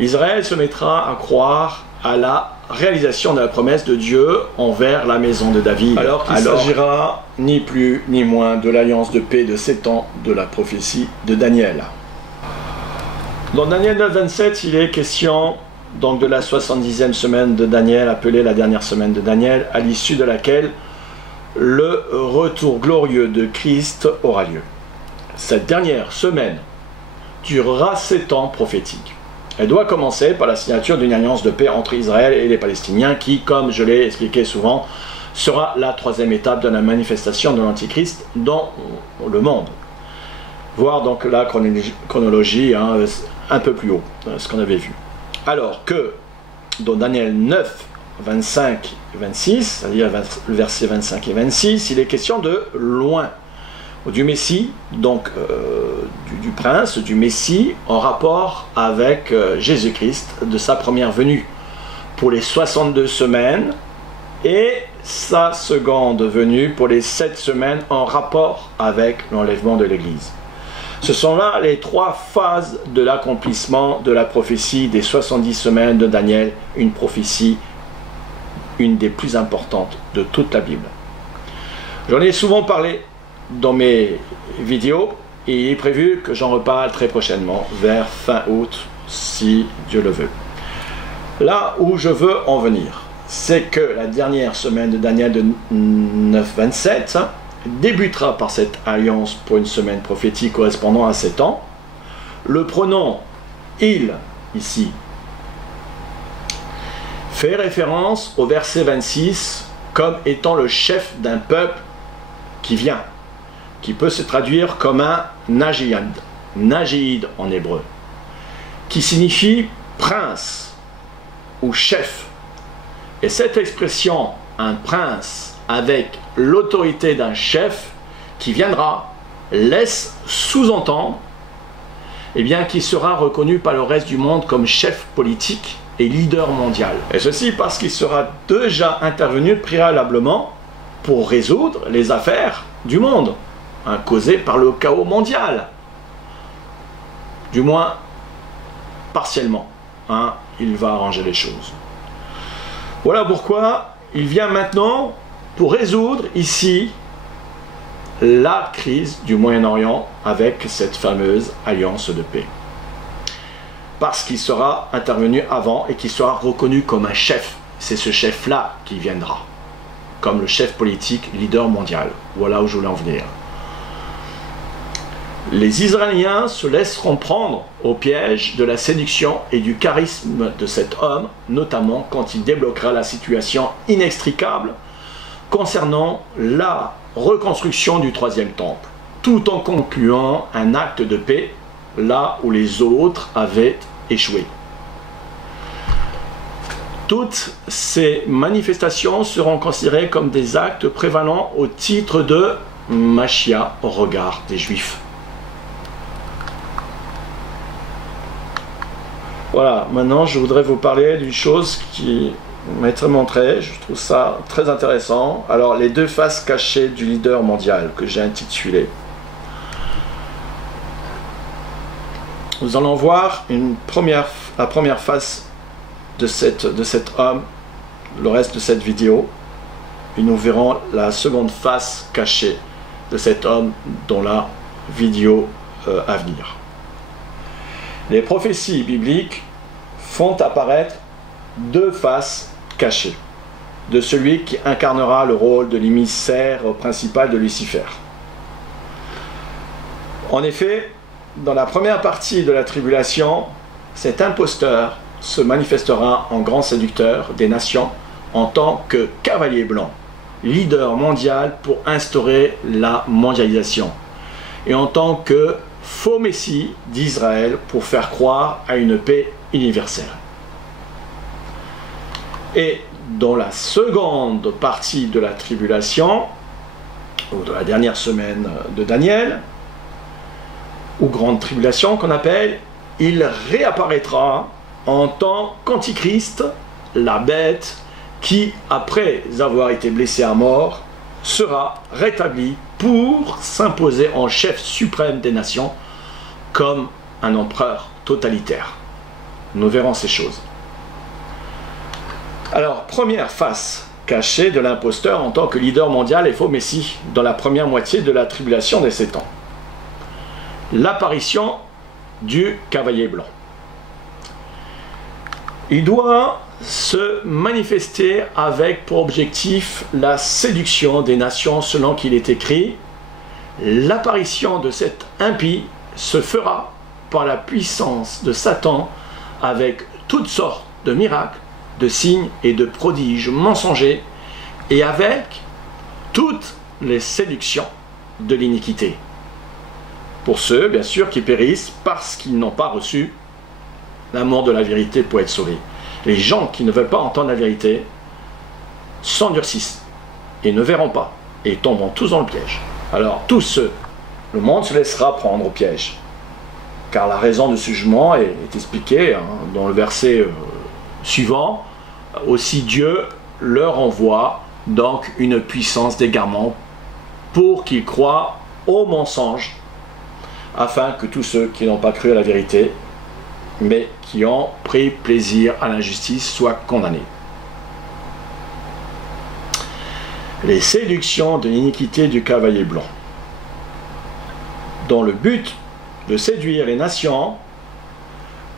Israël se mettra à croire à la réalisation de la promesse de Dieu envers la maison de David, alors qu'il s'agira ni plus ni moins de l'alliance de paix de 7 ans de la prophétie de Daniel. Dans Daniel 9:27, il est question donc de la 70e semaine de Daniel, appelée la dernière semaine de Daniel, à l'issue de laquelle le retour glorieux de Christ aura lieu. Cette dernière semaine durera 7 ans prophétiques. Elle doit commencer par la signature d'une alliance de paix entre Israël et les Palestiniens qui, comme je l'ai expliqué souvent, sera la 3e étape de la manifestation de l'Antichrist dans le monde. Voir donc la chronologie un peu plus haut, ce qu'on avait vu. Alors que dans Daniel 9, 25 et 26, c'est-à-dire le verset 25 et 26, il est question de loin, du Messie, donc du prince, du Messie, en rapport avec Jésus-Christ de sa première venue, pour les 62 semaines, et sa seconde venue pour les 7 semaines en rapport avec l'enlèvement de l'Église. Ce sont là les 3 phases de l'accomplissement de la prophétie des 70 semaines de Daniel, une prophétie, une des plus importantes de toute la Bible. J'en ai souvent parlé dans mes vidéos et il est prévu que j'en reparle très prochainement, vers fin août, si Dieu le veut. Là où je veux en venir, c'est que la dernière semaine de Daniel de 9-27 débutera par cette alliance pour une semaine prophétique correspondant à 7 ans. Le pronom « il » ici fait référence au verset 26 comme étant le chef d'un peuple qui vient, qui peut se traduire comme un Najíd en hébreu, qui signifie prince ou chef. Et cette expression, un prince avec l'autorité d'un chef qui viendra, laisse sous-entendre qu'il sera reconnu par le reste du monde comme chef politique et leader mondial. Et ceci parce qu'il sera déjà intervenu préalablement pour résoudre les affaires du monde, causées par le chaos mondial. Du moins, partiellement. Il va arranger les choses. Voilà pourquoi il vient maintenant pour résoudre ici la crise du Moyen-Orient avec cette fameuse alliance de paix. Parce qu'il sera intervenu avant et qu'il sera reconnu comme un chef. C'est ce chef-là qui viendra, comme le chef politique, leader mondial. Voilà où je voulais en venir. Les Israéliens se laisseront prendre au piège de la séduction et du charisme de cet homme, notamment quand il débloquera la situation inextricable concernant la reconstruction du troisième temple, tout en concluant un acte de paix là où les autres avaient échoué. Toutes ces manifestations seront considérées comme des actes prévalents au titre de Machia au regard des Juifs. Voilà, maintenant je voudrais vous parler d'une chose qui m'a été montrée, je trouve ça très intéressant. Alors, les 2 faces cachées du leader mondial que j'ai intitulé. Nous allons voir la première face de cet homme, le reste de cette vidéo, et nous verrons la seconde face cachée de cet homme dans la vidéo à venir. Les prophéties bibliques font apparaître 2 faces cachées de celui qui incarnera le rôle de l'émissaire principal de Lucifer. En effet, dans la première partie de la tribulation, cet imposteur se manifestera en grand séducteur des nations en tant que cavalier blanc, leader mondial pour instaurer la mondialisation, et en tant que faux messie d'Israël pour faire croire à une paix universelle. Et dans la seconde partie de la tribulation, ou de la dernière semaine de Daniel, ou grande tribulation qu'on appelle, il réapparaîtra en tant qu'antichrist, la bête qui, après avoir été blessé à mort, sera rétabli pour s'imposer en chef suprême des nations comme un empereur totalitaire. Nous verrons ces choses. Alors, première face cachée de l'imposteur en tant que leader mondial et faux messie dans la première moitié de la tribulation des 7 ans. L'apparition du cavalier blanc. Il doit se manifester avec pour objectif la séduction des nations selon qu'il est écrit. L'apparition de cet impie se fera par la puissance de Satan avec toutes sortes de miracles, de signes et de prodiges mensongers et avec toutes les séductions de l'iniquité. Pour ceux, bien sûr, qui périssent parce qu'ils n'ont pas reçu l'amour de la vérité pour être sauvés. Les gens qui ne veulent pas entendre la vérité s'endurcissent et ne verront pas et tomberont tous dans le piège. Alors, tous ceux, le monde se laissera prendre au piège. car la raison de ce jugement est expliquée dans le verset suivant. Aussi Dieu leur envoie donc une puissance d'égarement pour qu'ils croient au mensonge, afin que tous ceux qui n'ont pas cru à la vérité, mais qui ont pris plaisir à l'injustice, soient condamnés. Les séductions de l'iniquité du cavalier blanc. Dans le but de séduire les nations,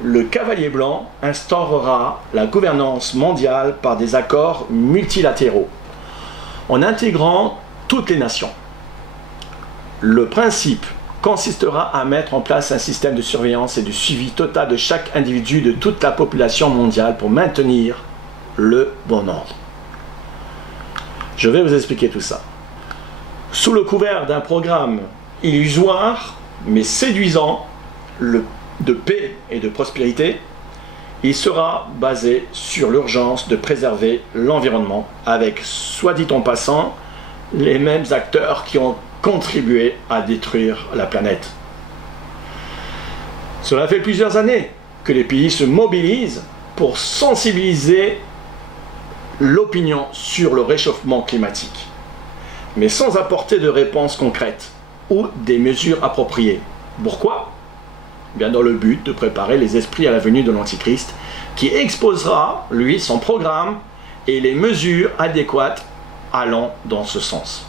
le cavalier blanc instaurera la gouvernance mondiale par des accords multilatéraux, en intégrant toutes les nations. Le principe consistera à mettre en place un système de surveillance et de suivi total de chaque individu de toute la population mondiale pour maintenir le bon ordre. Je vais vous expliquer tout ça. Sous le couvert d'un programme illusoire, mais séduisant, de paix et de prospérité, il sera basé sur l'urgence de préserver l'environnement avec, soit dit en passant, les mêmes acteurs qui ont contribué à détruire la planète. Cela fait plusieurs années que les pays se mobilisent pour sensibiliser l'opinion sur le réchauffement climatique, mais sans apporter de réponse concrète ou des mesures appropriées. Pourquoi ? Bien dans le but de préparer les esprits à la venue de l'Antichrist, qui exposera, lui, son programme et les mesures adéquates allant dans ce sens.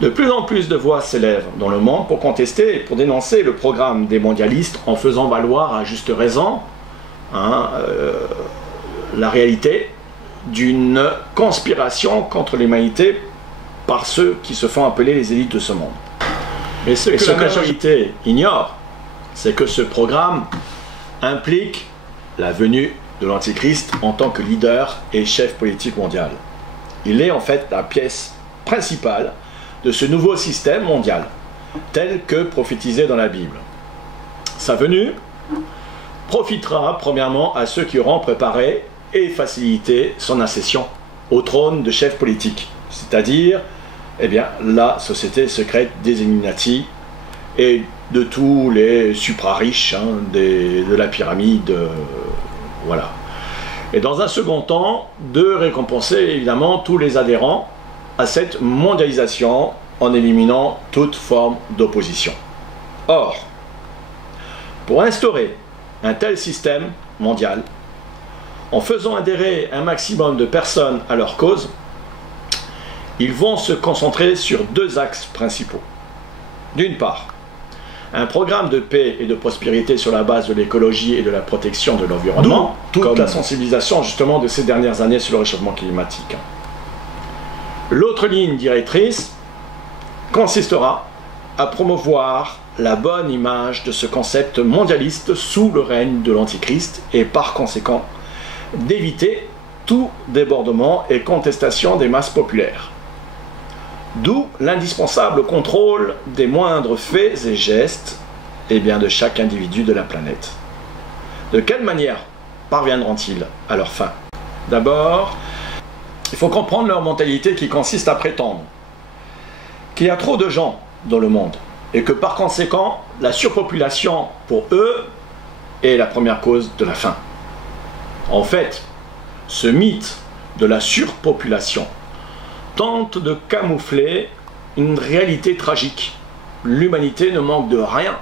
De plus en plus de voix s'élèvent dans le monde pour contester et pour dénoncer le programme des mondialistes en faisant valoir à juste raison la réalité d'une conspiration contre l'humanité par ceux qui se font appeler les élites de ce monde. Mais ce que la majorité ignore, c'est que ce programme implique la venue de l'Antichrist en tant que leader et chef politique mondial. Il est en fait la pièce principale de ce nouveau système mondial, tel que prophétisé dans la Bible. Sa venue profitera premièrement à ceux qui auront préparé et facilité son accession au trône de chef politique, c'est-à-dire la société secrète des Illuminati et de tous les supra-riches de la pyramide, voilà. Et dans un second temps, de récompenser évidemment tous les adhérents à cette mondialisation en éliminant toute forme d'opposition. Or, pour instaurer un tel système mondial, en faisant adhérer un maximum de personnes à leur cause, ils vont se concentrer sur deux axes principaux. D'une part, un programme de paix et de prospérité sur la base de l'écologie et de la protection de l'environnement, toute la sensibilisation justement de ces dernières années sur le réchauffement climatique. L'autre ligne directrice consistera à promouvoir la bonne image de ce concept mondialiste sous le règne de l'Antichrist et par conséquent d'éviter tout débordement et contestation des masses populaires. D'où l'indispensable contrôle des moindres faits et gestes de chaque individu de la planète. De quelle manière parviendront-ils à leur fin? D'abord, il faut comprendre leur mentalité qui consiste à prétendre qu'il y a trop de gens dans le monde et que par conséquent, la surpopulation pour eux est la première cause de la faim. En fait, ce mythe de la surpopulation tente de camoufler une réalité tragique. L'humanité ne manque de rien,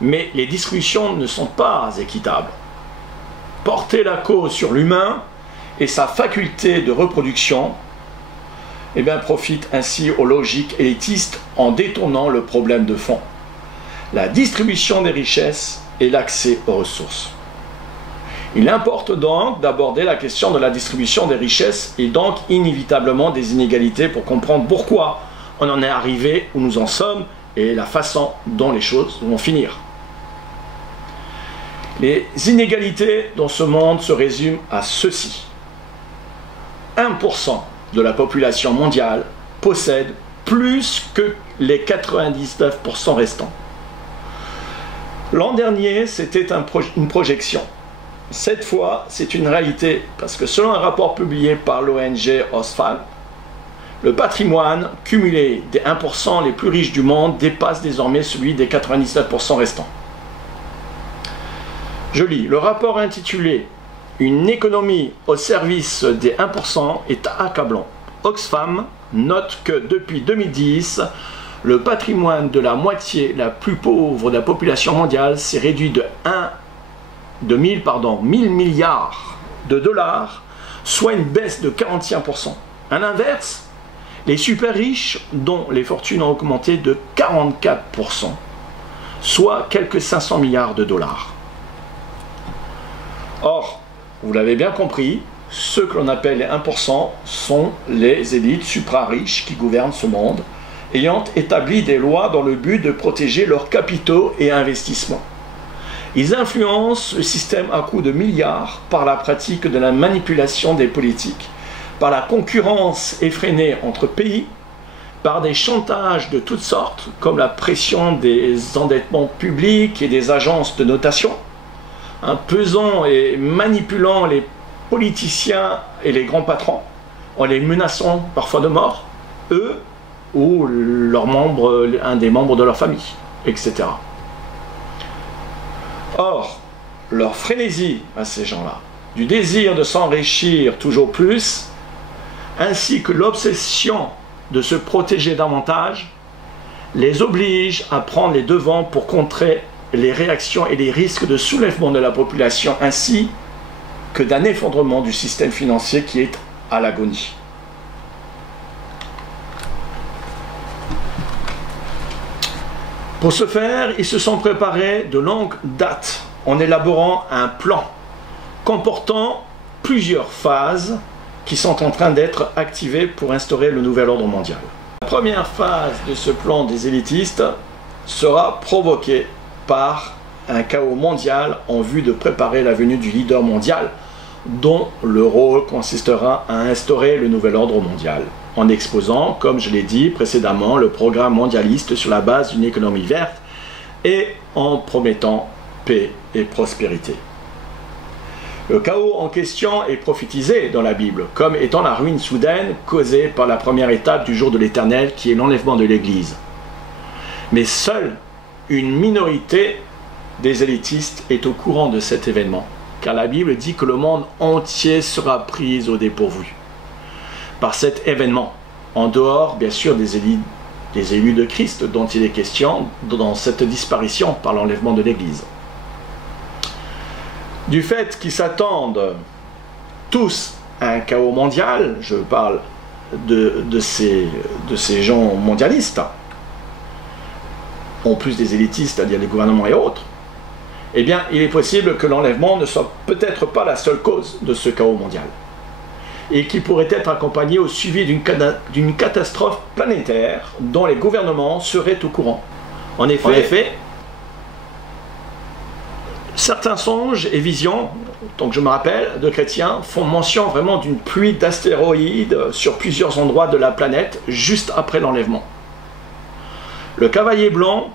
mais les distributions ne sont pas équitables. Porter la cause sur l'humain et sa faculté de reproduction profite ainsi aux logiques élitistes en détournant le problème de fond, la distribution des richesses et l'accès aux ressources. Il importe donc d'aborder la question de la distribution des richesses et donc inévitablement des inégalités pour comprendre pourquoi on en est arrivé où nous en sommes et la façon dont les choses vont finir. Les inégalités dans ce monde se résument à ceci. 1% de la population mondiale possède plus que les 99% restants. L'an dernier, c'était une projection. Cette fois, c'est une réalité, parce que selon un rapport publié par l'ONG Oxfam, le patrimoine cumulé des 1% les plus riches du monde dépasse désormais celui des 99% restants. Je lis, le rapport intitulé « Une économie au service des 1% » est accablant. Oxfam note que depuis 2010, le patrimoine de la moitié la plus pauvre de la population mondiale s'est réduit de 1000 milliards de dollars, soit une baisse de 41%. À l'inverse, les super riches, dont les fortunes ont augmenté de 44%, soit quelques 500 milliards de dollars. Or, vous l'avez bien compris, ceux que l'on appelle les 1% sont les élites supra-riches qui gouvernent ce monde, ayant établi des lois dans le but de protéger leurs capitaux et investissements. Ils influencent le système à coups de milliards par la pratique de la manipulation des politiques, par la concurrence effrénée entre pays, par des chantages de toutes sortes, comme la pression des endettements publics et des agences de notation, pesant et manipulant les politiciens et les grands patrons, en les menaçant parfois de mort, eux ou leurs membres, un des membres de leur famille, etc. Or, leur frénésie à ces gens-là, du désir de s'enrichir toujours plus, ainsi que l'obsession de se protéger davantage, les oblige à prendre les devants pour contrer les réactions et les risques de soulèvement de la population, ainsi que d'un effondrement du système financier qui est à l'agonie. Pour ce faire, ils se sont préparés de longue date en élaborant un plan comportant plusieurs phases qui sont en train d'être activées pour instaurer le nouvel ordre mondial. La première phase de ce plan des élitistes sera provoquée par un chaos mondial en vue de préparer la venue du leader mondial, dont le rôle consistera à instaurer le nouvel ordre mondial, en exposant, comme je l'ai dit précédemment, le programme mondialiste sur la base d'une économie verte et en promettant paix et prospérité. Le chaos en question est prophétisé dans la Bible comme étant la ruine soudaine causée par la première étape du jour de l'Éternel, qui est l'enlèvement de l'Église. Mais seule une minorité des élitistes est au courant de cet événement, car la Bible dit que le monde entier sera pris au dépourvu par cet événement, en dehors bien sûr des élus de Christ dont il est question dans cette disparition par l'enlèvement de l'Église. Du fait qu'ils s'attendent tous à un chaos mondial, je parle de ces gens mondialistes, en plus des élitistes, c'est-à-dire les gouvernements et autres, eh bien, il est possible que l'enlèvement ne soit peut-être pas la seule cause de ce chaos mondial, et qu'il pourrait être accompagné au suivi d'une catastrophe planétaire dont les gouvernements seraient au courant. En effet, certains songes et visions, donc je me rappelle, de chrétiens, font mention vraiment d'une pluie d'astéroïdes sur plusieurs endroits de la planète juste après l'enlèvement. Le cavalier blanc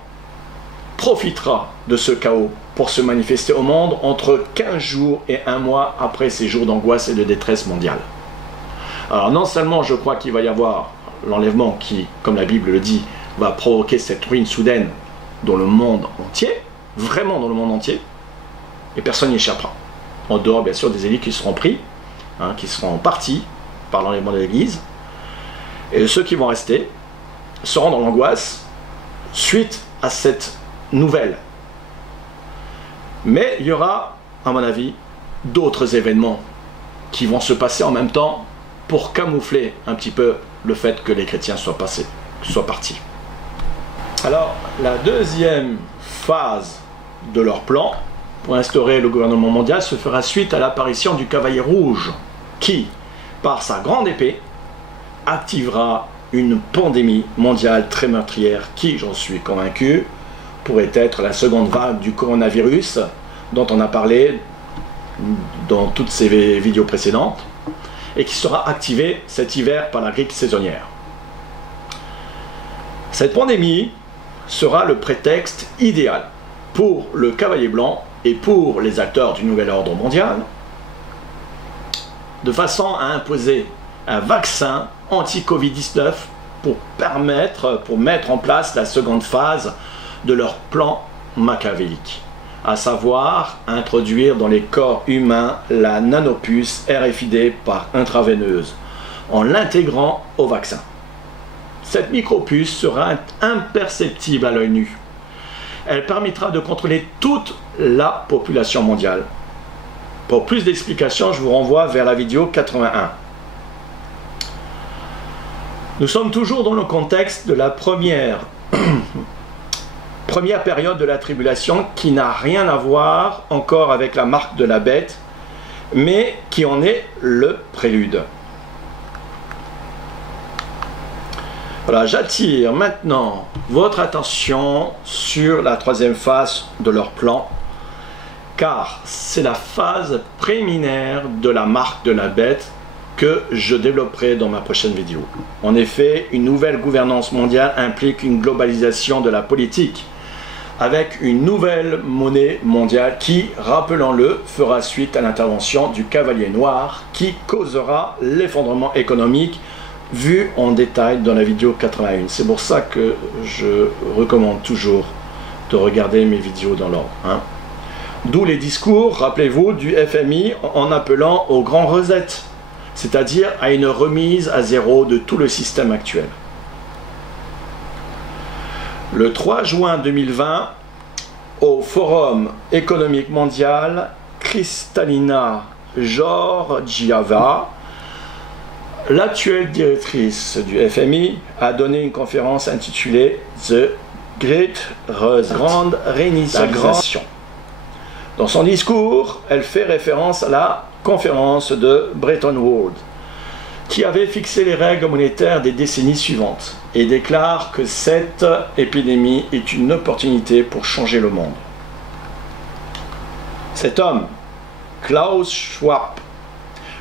profitera de ce chaos pour se manifester au monde entre 15 jours et 1 mois après ces jours d'angoisse et de détresse mondiale. Alors non seulement je crois qu'il va y avoir l'enlèvement qui, comme la Bible le dit, va provoquer cette ruine soudaine dans le monde entier, vraiment dans le monde entier, et personne n'y échappera. En dehors bien sûr des élites qui seront pris, qui seront partis par l'enlèvement de l'Église, et ceux qui vont rester seront dans l'angoisse suite à cette nouvelle. Mais il y aura, à mon avis, d'autres événements qui vont se passer en même temps pour camoufler un petit peu le fait que les chrétiens soient partis. Alors, la deuxième phase de leur plan pour instaurer le gouvernement mondial se fera suite à l'apparition du cavalier rouge qui, par sa grande épée, activera une pandémie mondiale très meurtrière qui, j'en suis convaincu, pourrait être la seconde vague du coronavirus dont on a parlé dans toutes ces vidéos précédentes et qui sera activée cet hiver par la grippe saisonnière. Cette pandémie sera le prétexte idéal pour le cavalier blanc et pour les acteurs du nouvel ordre mondial de façon à imposer un vaccin anti-Covid-19 pour mettre en place la seconde phase de leur plan machiavélique. à savoir introduire dans les corps humains la nanopuce RFID par intraveineuse, en l'intégrant au vaccin. Cette micropuce sera imperceptible à l'œil nu. Elle permettra de contrôler toute la population mondiale. Pour plus d'explications, je vous renvoie vers la vidéo 81. Nous sommes toujours dans le contexte de la première période de la tribulation qui n'a rien à voir encore avec la marque de la bête, mais qui en est le prélude. Voilà, j'attire maintenant votre attention sur la troisième phase de leur plan, car c'est la phase préliminaire de la marque de la bête que je développerai dans ma prochaine vidéo. En effet, une nouvelle gouvernance mondiale implique une globalisation de la politique, avec une nouvelle monnaie mondiale qui, rappelons-le, fera suite à l'intervention du Cavalier Noir qui causera l'effondrement économique vu en détail dans la vidéo 81. C'est pour ça que je recommande toujours de regarder mes vidéos dans l'ordre. D'où les discours, rappelez-vous, du FMI en appelant au grand reset, c'est-à-dire à une remise à zéro de tout le système actuel. Le 3 juin 2020, au Forum économique mondial, Kristalina Georgieva, l'actuelle directrice du FMI, a donné une conférence intitulée The Great Reset, Grande Réinitialisation. Dans son discours, elle fait référence à la conférence de Bretton Woods, qui avait fixé les règles monétaires des décennies suivantes, et déclare que cette épidémie est une opportunité pour changer le monde. Cet homme, Klaus Schwab,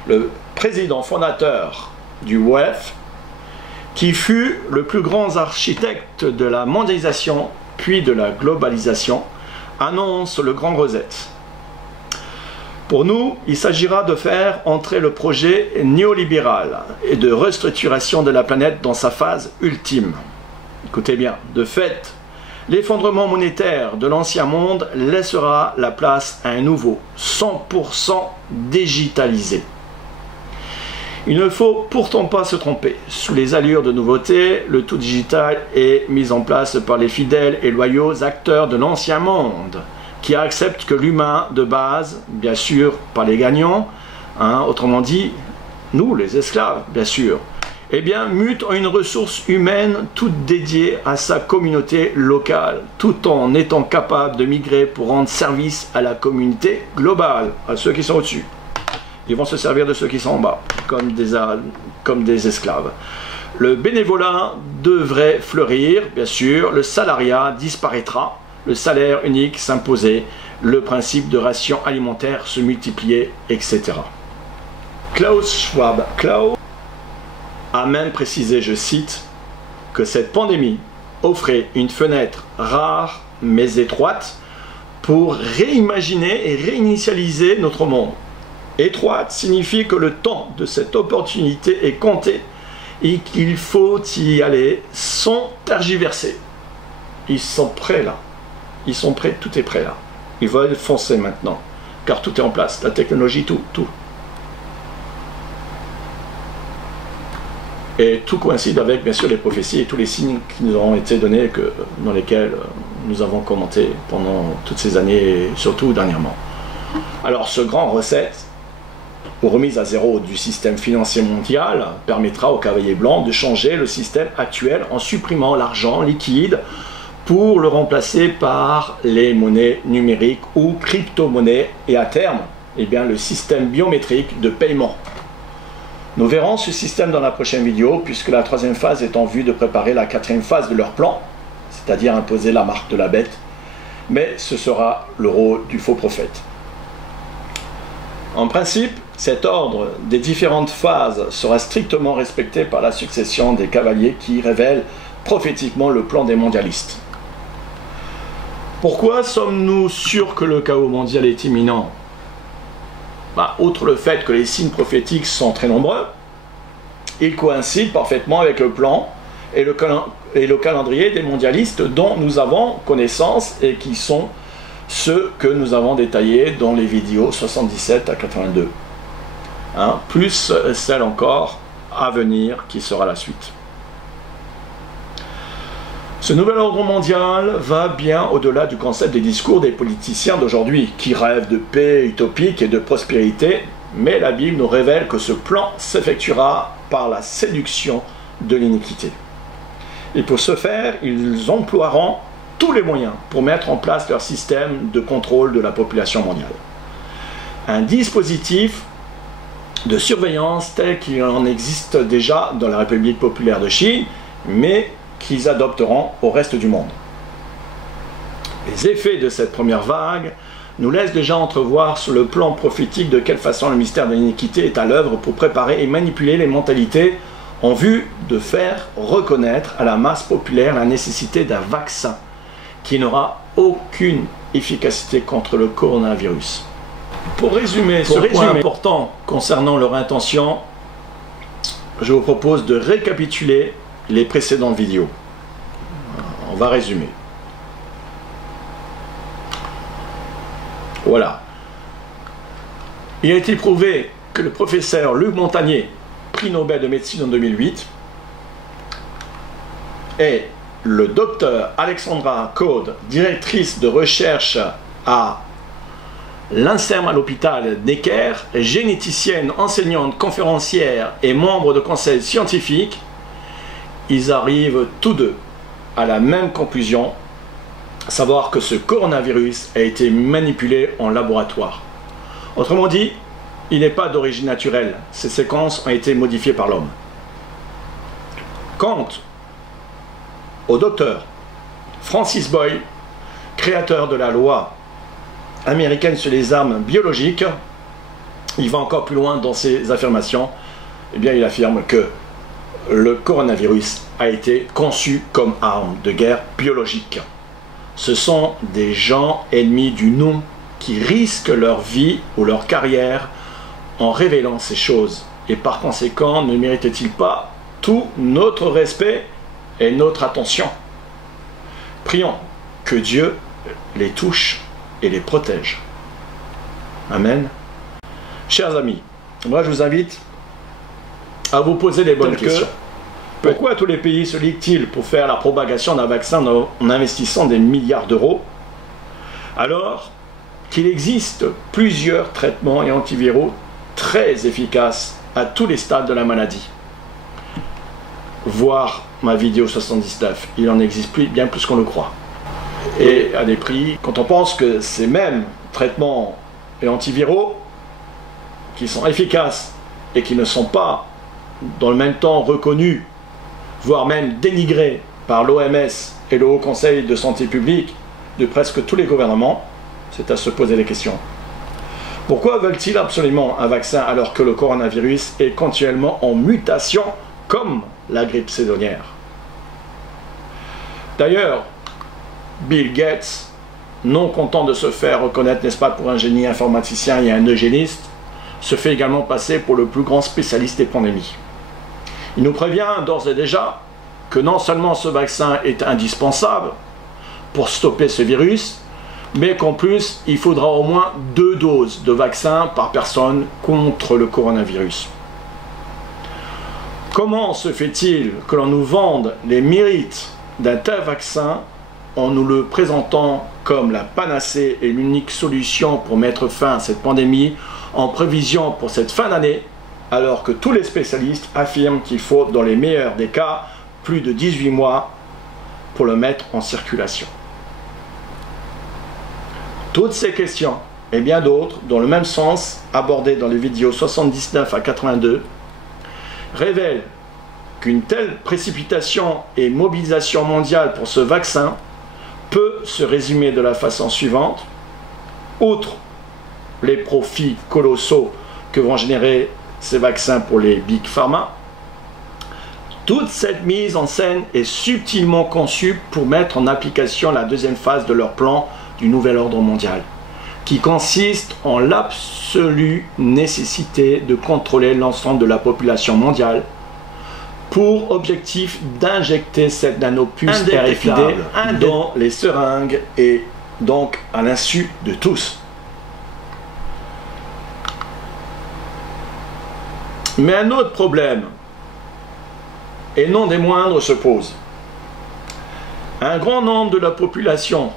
le président fondateur du WEF, qui fut le plus grand architecte de la mondialisation puis de la globalisation, annonce le grand reset. Pour nous, il s'agira de faire entrer le projet néolibéral et de restructuration de la planète dans sa phase ultime. Écoutez bien, de fait, l'effondrement monétaire de l'ancien monde laissera la place à un nouveau, 100% digitalisé. Il ne faut pourtant pas se tromper. Sous les allures de nouveauté, le tout digital est mis en place par les fidèles et loyaux acteurs de l'ancien monde, qui acceptent que l'humain de base, bien sûr par les gagnants, autrement dit, nous les esclaves, bien sûr, eh bien, mute en une ressource humaine toute dédiée à sa communauté locale, tout en étant capable de migrer pour rendre service à la communauté globale, à ceux qui sont au-dessus. Ils vont se servir de ceux qui sont en bas, comme des esclaves. Le bénévolat devrait fleurir, bien sûr, le salariat disparaîtra, le salaire unique s'imposer, le principe de ration alimentaire se multiplier, etc. Klaus Schwab a même précisé, je cite, que cette pandémie offrait une fenêtre rare mais étroite pour réimaginer et réinitialiser notre monde. Étroite signifie que le temps de cette opportunité est compté et qu'il faut y aller sans tergiverser. Ils sont prêts là. Ils sont prêts, tout est prêt là. Ils veulent foncer maintenant, car tout est en place, la technologie, tout. Et tout coïncide avec, bien sûr, les prophéties et tous les signes qui nous ont été donnés, dans lesquels nous avons commenté pendant toutes ces années, et surtout dernièrement. Alors, ce grand reset, ou remise à zéro du système financier mondial, permettra aux cavaliers blancs de changer le système actuel en supprimant l'argent liquide pour le remplacer par les monnaies numériques ou crypto-monnaies et à terme, eh bien, le système biométrique de paiement. Nous verrons ce système dans la prochaine vidéo puisque la troisième phase est en vue de préparer la quatrième phase de leur plan, c'est-à-dire imposer la marque de la bête, mais ce sera le rôle du faux prophète. En principe, cet ordre des différentes phases sera strictement respecté par la succession des cavaliers qui révèlent prophétiquement le plan des mondialistes. Pourquoi sommes-nous sûrs que le chaos mondial est imminent? Outre le fait que les signes prophétiques sont très nombreux, ils coïncident parfaitement avec le plan et le calendrier des mondialistes dont nous avons connaissance et qui sont ceux que nous avons détaillés dans les vidéos 77 à 82. Plus celle encore à venir qui sera la suite. Ce nouvel ordre mondial va bien au-delà du concept des discours des politiciens d'aujourd'hui qui rêvent de paix utopique et de prospérité, mais la Bible nous révèle que ce plan s'effectuera par la séduction de l'iniquité. Et pour ce faire, ils emploieront tous les moyens pour mettre en place leur système de contrôle de la population mondiale. Un dispositif de surveillance tel qu'il en existe déjà dans la République populaire de Chine, mais qu'ils adopteront au reste du monde. Les effets de cette première vague nous laissent déjà entrevoir sur le plan prophétique de quelle façon le mystère de l'iniquité est à l'œuvre pour préparer et manipuler les mentalités en vue de faire reconnaître à la masse populaire la nécessité d'un vaccin qui n'aura aucune efficacité contre le coronavirus. Pour résumer ce point important concernant leur intention, je vous propose de récapituler les précédentes vidéos. On va résumer. Voilà. Il a été prouvé que le professeur Luc Montagnier, prix Nobel de médecine en 2008, et le docteur Alexandra Code, directrice de recherche à l'INSERM à l'hôpital Necker, généticienne, enseignante, conférencière et membre de conseil scientifique, ils arrivent tous deux à la même conclusion, à savoir que ce coronavirus a été manipulé en laboratoire. Autrement dit, il n'est pas d'origine naturelle, ces séquences ont été modifiées par l'homme. Quant au docteur Francis Boyle, créateur de la loi américaine sur les armes biologiques, il va encore plus loin dans ses affirmations. Eh bien, il affirme que le coronavirus a été conçu comme arme de guerre biologique. Ce sont des gens ennemis du nom qui risquent leur vie ou leur carrière en révélant ces choses. Et par conséquent, ne méritent-ils pas tout notre respect et notre attention? Prions que Dieu les touche et les protège. Amen. Chers amis, moi je vous invite à vous poser les bonnes questions. Pourquoi tous les pays se liguent-ils pour faire la propagation d'un vaccin en investissant des milliards d'euros, alors qu'il existe plusieurs traitements et antiviraux très efficaces à tous les stades de la maladie? Voir ma vidéo 79, il en existe bien plus qu'on le croit. Et à des prix, quand on pense que ces mêmes traitements et antiviraux qui sont efficaces et qui ne sont pas dans le même temps reconnus, voire même dénigrés par l'OMS et le Haut Conseil de santé publique de presque tous les gouvernements, c'est à se poser des questions. Pourquoi veulent-ils absolument un vaccin alors que le coronavirus est continuellement en mutation comme la grippe saisonnière? D'ailleurs, Bill Gates, non content de se faire reconnaître, n'est-ce pas, pour un génie informaticien et un eugéniste, se fait également passer pour le plus grand spécialiste des pandémies. Il nous prévient d'ores et déjà que non seulement ce vaccin est indispensable pour stopper ce virus, mais qu'en plus, il faudra au moins 2 doses de vaccin par personne contre le coronavirus. Comment se fait-il que l'on nous vende les mérites d'un tel vaccin en nous le présentant comme la panacée et l'unique solution pour mettre fin à cette pandémie en prévision pour cette fin d'année, alors que tous les spécialistes affirment qu'il faut, dans les meilleurs des cas, plus de 18 mois pour le mettre en circulation? Toutes ces questions et bien d'autres, dans le même sens, abordées dans les vidéos 79 à 82, révèlent qu'une telle précipitation et mobilisation mondiale pour ce vaccin peut se résumer de la façon suivante. Outre les profits colossaux que vont générer ces vaccins pour les Big Pharma, toute cette mise en scène est subtilement conçue pour mettre en application la deuxième phase de leur plan du nouvel ordre mondial, qui consiste en l'absolue nécessité de contrôler l'ensemble de la population mondiale pour objectif d'injecter cette nanopuce RFID dans les seringues et donc à l'insu de tous. Mais un autre problème, et non des moindres, se pose. Un grand nombre de la population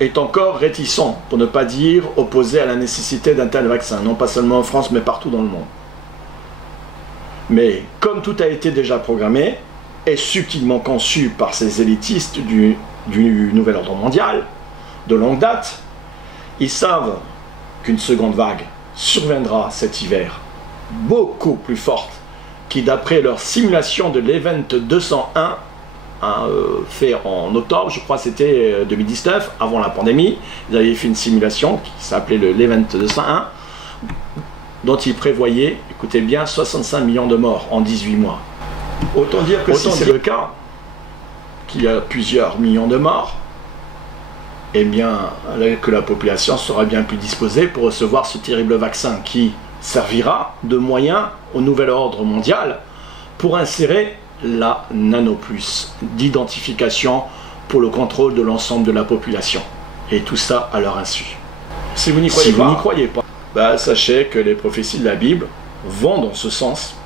est encore réticent, pour ne pas dire opposé à la nécessité d'un tel vaccin, non pas seulement en France, mais partout dans le monde. Mais comme tout a été déjà programmé et subtilement conçu par ces élitistes du nouvel ordre mondial, de longue date, ils savent qu'une seconde vague surviendra cet hiver, beaucoup plus forte, qui d'après leur simulation de l'Event 201, fait en octobre, je crois c'était 2019, avant la pandémie, ils avaient fait une simulation qui s'appelait l'Event 201, dont ils prévoyaient, écoutez bien, 65 millions de morts en 18 mois. Autant dire que si c'est le cas, qu'il y a plusieurs millions de morts, eh bien, que la population sera bien plus disposée pour recevoir ce terrible vaccin qui servira de moyen au nouvel ordre mondial pour insérer la nanopuce d'identification pour le contrôle de l'ensemble de la population. Et tout ça à leur insu. Si vous n'y croyez pas, bah, sachez que les prophéties de la Bible vont dans ce sens,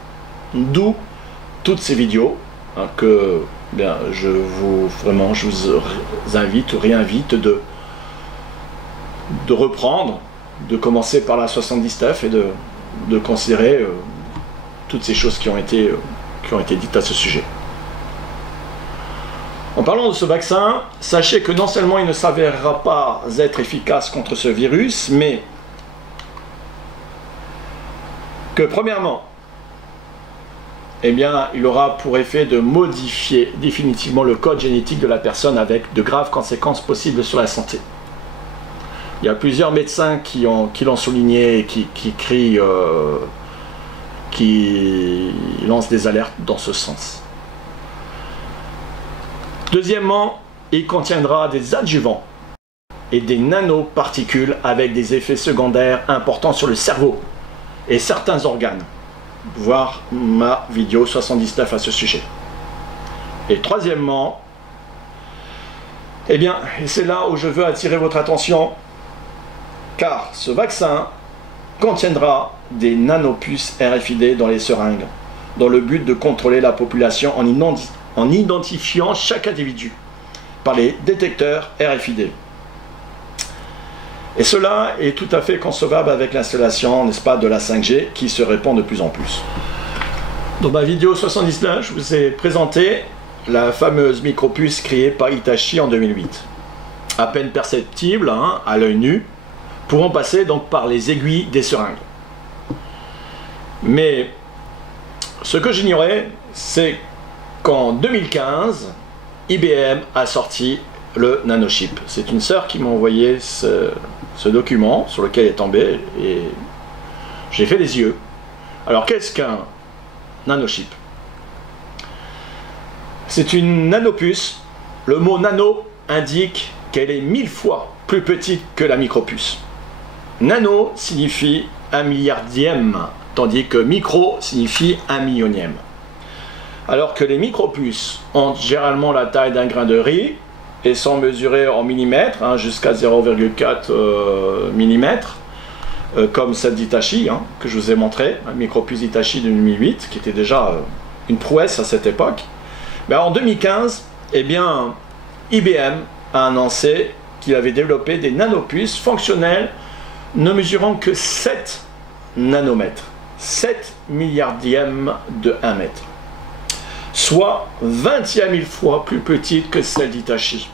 d'où toutes ces vidéos que bien, je vous invite ou réinvite de reprendre, de commencer par la 79 et de considérer toutes ces choses qui ont été dites à ce sujet. En parlant de ce vaccin, sachez que non seulement il ne s'avérera pas être efficace contre ce virus, mais que premièrement, eh bien, il aura pour effet de modifier définitivement le code génétique de la personne avec de graves conséquences possibles sur la santé. Il y a plusieurs médecins qui l'ont souligné et qui lancent des alertes dans ce sens. Deuxièmement, il contiendra des adjuvants et des nanoparticules avec des effets secondaires importants sur le cerveau et certains organes. Voir ma vidéo 79 à ce sujet. Et troisièmement, eh bien, et c'est là où je veux attirer votre attention, car ce vaccin contiendra des nanopuces RFID dans les seringues, dans le but de contrôler la population en identifiant chaque individu par les détecteurs RFID. Et cela est tout à fait concevable avec l'installation, n'est-ce pas, de la 5G qui se répand de plus en plus. Dans ma vidéo 79, je vous ai présenté la fameuse micropuce créée par Hitachi en 2008. À peine perceptible à l'œil nu, pourront passer donc par les aiguilles des seringues. Mais ce que j'ignorais, c'est qu'en 2015, IBM a sorti le nanochip. C'est une sœur qui m'a envoyé ce document sur lequel il est tombé et j'ai fait les yeux. Alors qu'est-ce qu'un nanochip? C'est une nanopuce. Le mot nano indique qu'elle est 1000 fois plus petite que la micropuce. Nano signifie 1 milliardième, tandis que micro signifie 1 millionième. Alors que les micropuces ont généralement la taille d'un grain de riz et sont mesurées en millimètres, jusqu'à 0,4 mm, comme celle d'Hitachi, que je vous ai montré, un micropuce Hitachi de 2008, qui était déjà une prouesse à cette époque. Ben, en 2015, eh bien, IBM a annoncé qu'il avait développé des nanopuces fonctionnelles ne mesurant que 7 nanomètres, 7 milliardièmes de 1 mètre, soit 21 000 fois plus petite que celle d'Hitachi.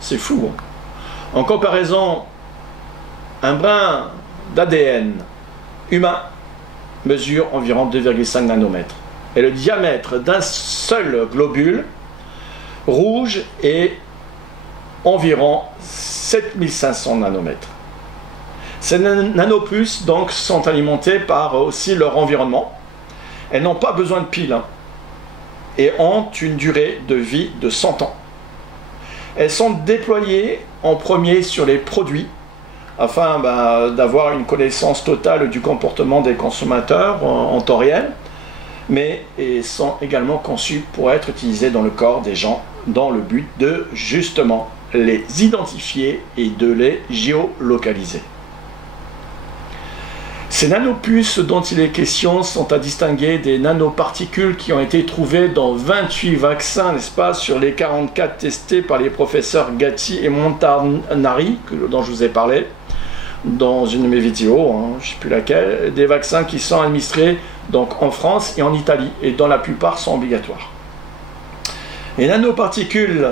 C'est fou. En comparaison, un brin d'ADN humain mesure environ 2,5 nanomètres. Et le diamètre d'un seul globule rouge est environ 7500 nanomètres. Ces nanopuces donc sont alimentées par aussi leur environnement. Elles n'ont pas besoin de piles et ont une durée de vie de 100 ans. Elles sont déployées en premier sur les produits afin d'avoir une connaissance totale du comportement des consommateurs en temps réel, mais elles sont également conçues pour être utilisées dans le corps des gens dans le but de justement les identifier et de les géolocaliser. Ces nanopuces dont il est question sont à distinguer des nanoparticules qui ont été trouvées dans 28 vaccins, n'est-ce pas, sur les 44 testés par les professeurs Gatti et Montanari, dont je vous ai parlé dans une de mes vidéos, hein, je ne sais plus laquelle, des vaccins qui sont administrés donc en France et en Italie, et dont la plupart sont obligatoires. Les nanoparticules,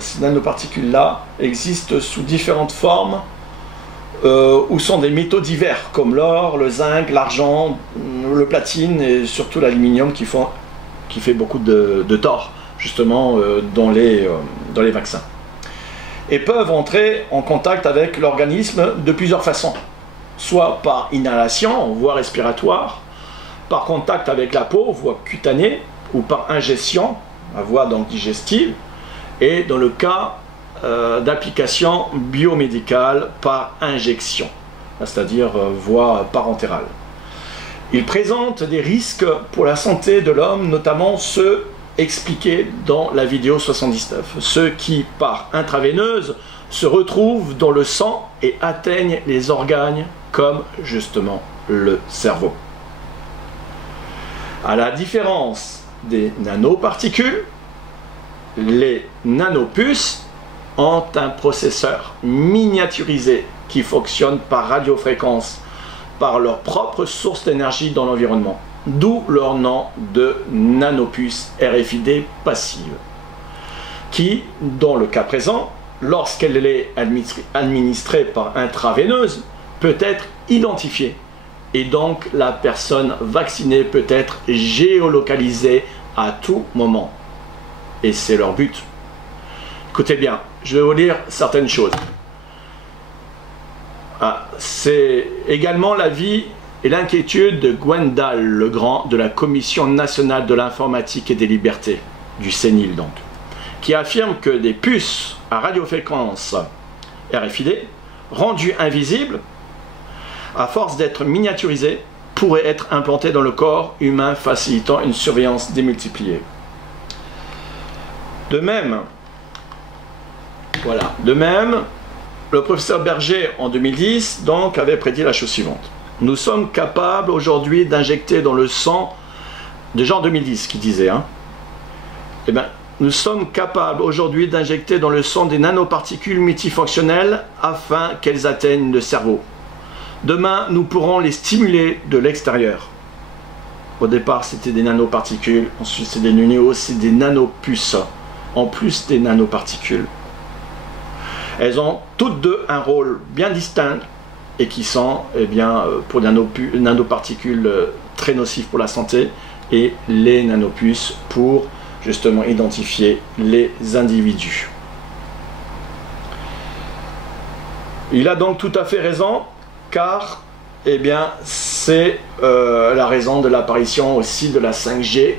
ces nanoparticules-là existent sous différentes formes, où sont des métaux divers comme l'or, le zinc, l'argent, le platine et surtout l'aluminium qui fait beaucoup de tort justement dans les vaccins, et peuvent entrer en contact avec l'organisme de plusieurs façons, soit par inhalation, voie respiratoire, par contact avec la peau, voie cutanée, ou par ingestion, la voie donc digestive, et dans le cas d'application biomédicale par injection, c'est-à-dire voie parentérale. Il présente des risques pour la santé de l'homme, notamment ceux expliqués dans la vidéo 79, ceux qui, par intraveineuse, se retrouvent dans le sang et atteignent les organes comme justement le cerveau. À la différence des nanoparticules, les nanopuces ont un processeur miniaturisé qui fonctionne par radiofréquence, par leur propre source d'énergie dans l'environnement, d'où leur nom de nanopuce RFID passive, qui, dans le cas présent, lorsqu'elle est administrée par intraveineuse, peut être identifiée, et donc la personne vaccinée peut être géolocalisée à tout moment. Et c'est leur but. Écoutez bien, je vais vous lire certaines choses. C'est également l'avis et l'inquiétude de Gwendal Legrand de la Commission nationale de l'informatique et des libertés, du CNIL donc, qui affirme que des puces à radiofréquence RFID, rendues invisibles, à force d'être miniaturisées, pourraient être implantées dans le corps humain, facilitant une surveillance démultipliée. De même, le professeur Berger, en 2010, donc, avait prédit la chose suivante. Nous sommes capables aujourd'hui d'injecter dans le sang, déjà en 2010, qui disait, hein, eh bien, nous sommes capables aujourd'hui d'injecter dans le sang des nanoparticules multifonctionnelles afin qu'elles atteignent le cerveau. Demain, nous pourrons les stimuler de l'extérieur. Au départ, c'était des nanoparticules, ensuite c'est des numéros, c'est des nanopuces, en plus des nanoparticules. Elles ont toutes deux un rôle bien distinct et qui sont, eh bien, pour les nanoparticules très nocifs pour la santé, et les nanopuces pour justement identifier les individus. Il a donc tout à fait raison, car eh bien, c'est la raison de l'apparition aussi de la 5G,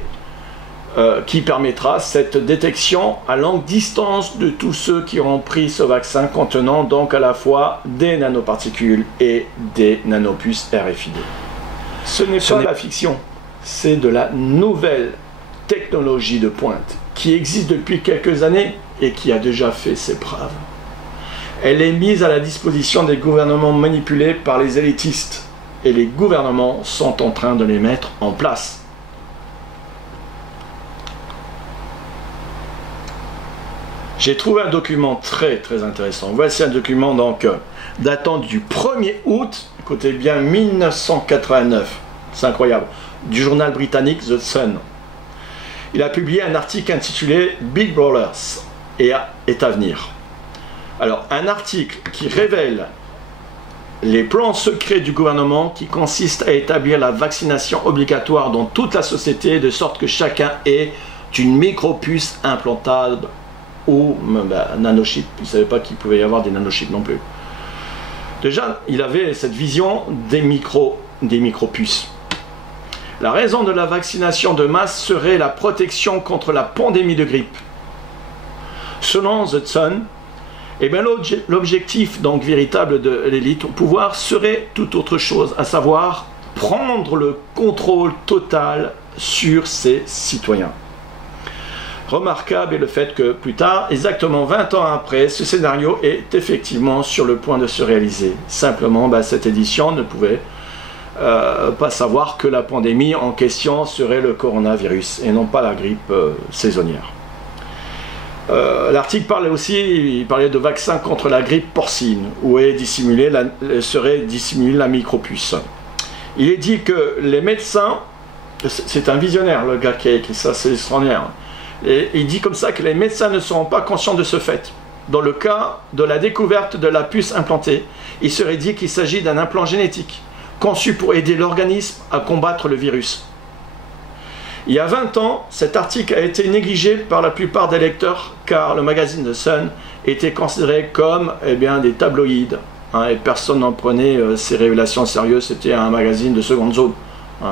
qui permettra cette détection à longue distance de tous ceux qui auront pris ce vaccin contenant donc à la fois des nanoparticules et des nanopuces RFID. Ce n'est pas la fiction, c'est de la nouvelle technologie de pointe qui existe depuis quelques années et qui a déjà fait ses preuves. Elle est mise à la disposition des gouvernements manipulés par les élitistes et les gouvernements sont en train de les mettre en place. J'ai trouvé un document très intéressant. Voici un document donc datant du 1er août, écoutez bien, 1989. C'est incroyable. Du journal britannique The Sun. Il a publié un article intitulé Big Brothers est à venir. Alors, un article qui révèle les plans secrets du gouvernement qui consistent à établir la vaccination obligatoire dans toute la société de sorte que chacun ait une micropuce implantable ou nanochip. Il ne savait pas qu'il pouvait y avoir des nanochips non plus. Déjà, il avait cette vision des micropuces. La raison de la vaccination de masse serait la protection contre la pandémie de grippe. Selon The Sun, eh bien, l'objectif donc véritable de l'élite au pouvoir serait tout autre chose, à savoir prendre le contrôle total sur ses citoyens. Remarquable est le fait que plus tard, exactement 20 ans après, ce scénario est effectivement sur le point de se réaliser. Simplement, cette édition ne pouvait pas savoir que la pandémie en question serait le coronavirus et non pas la grippe saisonnière. L'article parlait de vaccins contre la grippe porcine, où serait dissimulée la micropuce. Il est dit que les médecins, c'est un visionnaire le gars qui a écrit ça, c'est extraordinaire, et il dit comme ça que les médecins ne seront pas conscients de ce fait. Dans le cas de la découverte de la puce implantée, il serait dit qu'il s'agit d'un implant génétique, conçu pour aider l'organisme à combattre le virus. Il y a 20 ans, cet article a été négligé par la plupart des lecteurs, car le magazine The Sun était considéré comme des tabloïds, et personne n'en prenait ces révélations sérieuses. C'était un magazine de seconde zone,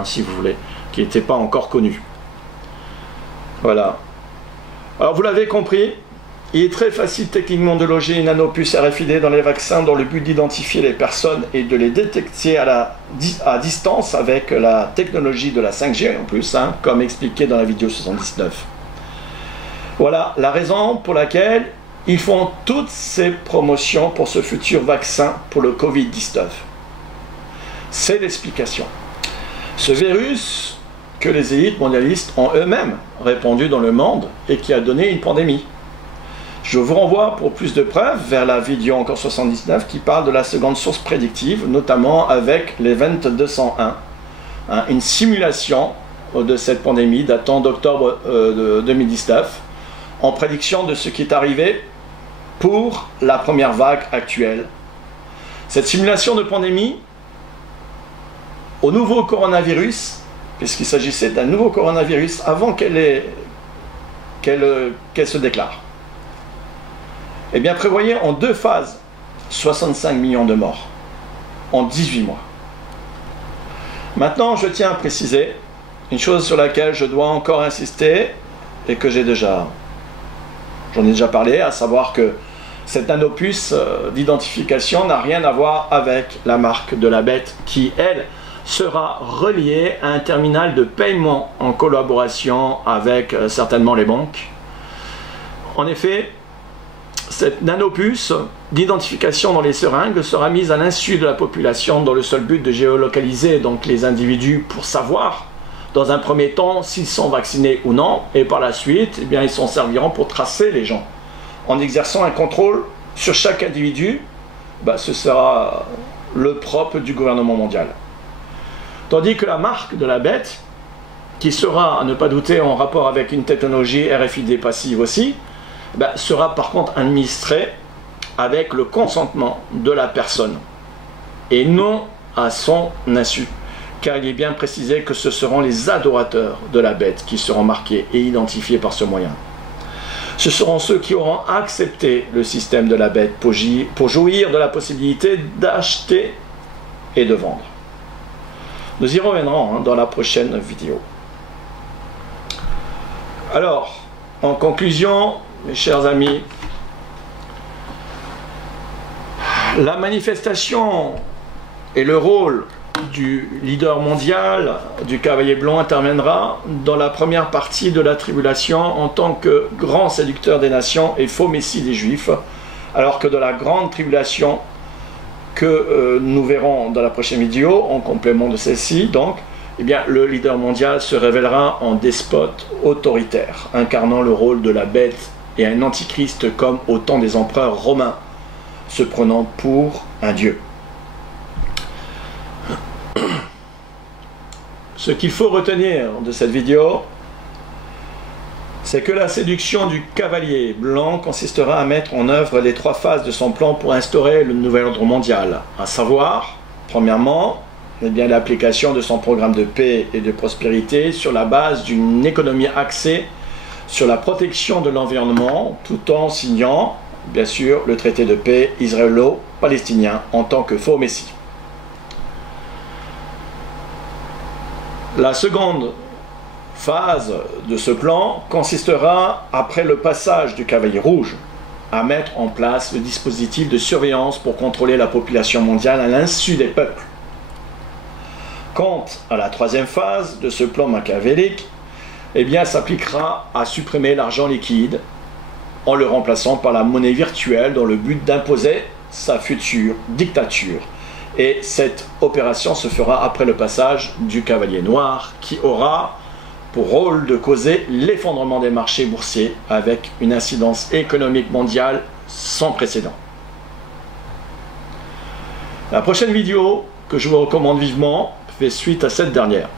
si vous voulez, qui n'était pas encore connu. Voilà. Alors vous l'avez compris, il est très facile techniquement de loger une nanopuce RFID dans les vaccins dans le but d'identifier les personnes et de les détecter à distance avec la technologie de la 5G en plus, comme expliqué dans la vidéo 79. Voilà la raison pour laquelle ils font toutes ces promotions pour ce futur vaccin pour le Covid-19. C'est l'explication. Ce virus que les élites mondialistes ont eux-mêmes répandu dans le monde et qui a donné une pandémie. Je vous renvoie pour plus de preuves vers la vidéo encore 79 qui parle de la seconde source prédictive, notamment avec l'Event 201, une simulation de cette pandémie datant d'octobre 2019, en prédiction de ce qui est arrivé pour la première vague actuelle. Cette simulation de pandémie au nouveau coronavirus, puisqu'il s'agissait d'un nouveau coronavirus avant qu'elle se déclare, prévoyait en 2 phases 65 millions de morts en 18 mois. Maintenant, je tiens à préciser une chose sur laquelle je dois encore insister et que j'en ai déjà parlé, à savoir que cette nanopuce d'identification n'a rien à voir avec la marque de la bête qui, elle, sera reliée à un terminal de paiement en collaboration avec certainement les banques. En effet, cette nanopuce d'identification dans les seringues sera mise à l'insu de la population dans le seul but de géolocaliser donc les individus pour savoir dans un premier temps s'ils sont vaccinés ou non, et par la suite ils s'en serviront pour tracer les gens. En exerçant un contrôle sur chaque individu, ce sera le propre du gouvernement mondial. Tandis que la marque de la bête, qui sera, à ne pas douter, en rapport avec une technologie RFID passive aussi, sera par contre administrée avec le consentement de la personne et non à son insu, car il est bien précisé que ce seront les adorateurs de la bête qui seront marqués et identifiés par ce moyen. Ce seront ceux qui auront accepté le système de la bête pour jouir de la possibilité d'acheter et de vendre. Nous y reviendrons dans la prochaine vidéo. Alors, en conclusion, mes chers amis, la manifestation et le rôle du leader mondial, du cavalier blanc, interviendra dans la première partie de la tribulation en tant que grand séducteur des nations et faux messie des Juifs, alors que dans la grande tribulation que nous verrons dans la prochaine vidéo, en complément de celle-ci, donc, le leader mondial se révélera en despote autoritaire, incarnant le rôle de la bête et un antichrist comme au temps des empereurs romains, se prenant pour un dieu. Ce qu'il faut retenir de cette vidéo, c'est que la séduction du cavalier blanc consistera à mettre en œuvre les 3 phases de son plan pour instaurer le nouvel ordre mondial, à savoir, premièrement, l'application de son programme de paix et de prospérité sur la base d'une économie axée sur la protection de l'environnement, tout en signant, bien sûr, le traité de paix israélo-palestinien en tant que faux messie. La seconde phase de ce plan consistera, après le passage du cavalier rouge, à mettre en place le dispositif de surveillance pour contrôler la population mondiale à l'insu des peuples. Quant à la troisième phase de ce plan machiavélique, eh bien, s'appliquera à supprimer l'argent liquide en le remplaçant par la monnaie virtuelle dans le but d'imposer sa future dictature. Et cette opération se fera après le passage du Cavalier Noir qui aura pour rôle de causer l'effondrement des marchés boursiers avec une incidence économique mondiale sans précédent. La prochaine vidéo que je vous recommande vivement fait suite à cette dernière.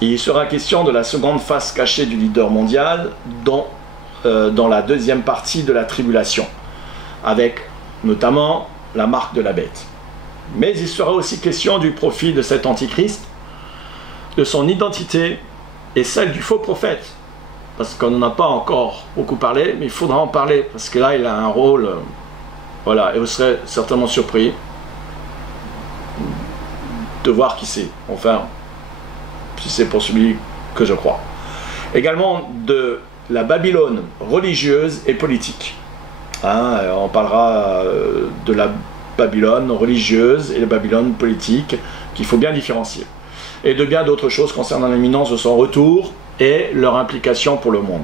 Il sera question de la seconde face cachée du leader mondial dans la deuxième partie de la tribulation, avec notamment la marque de la bête. Mais il sera aussi question du profil de cet antichrist, de son identité et celle du faux prophète. Parce qu'on n'en a pas encore beaucoup parlé, mais il faudra en parler, parce que là il a un rôle, voilà, et vous serez certainement surpris de voir qui c'est, enfin, si c'est pour celui que je crois. Également de la Babylone religieuse et politique. Hein, on parlera de la Babylone religieuse et la Babylone politique, qu'il faut bien différencier. Et de bien d'autres choses concernant l'imminence de son retour et leur implication pour le monde.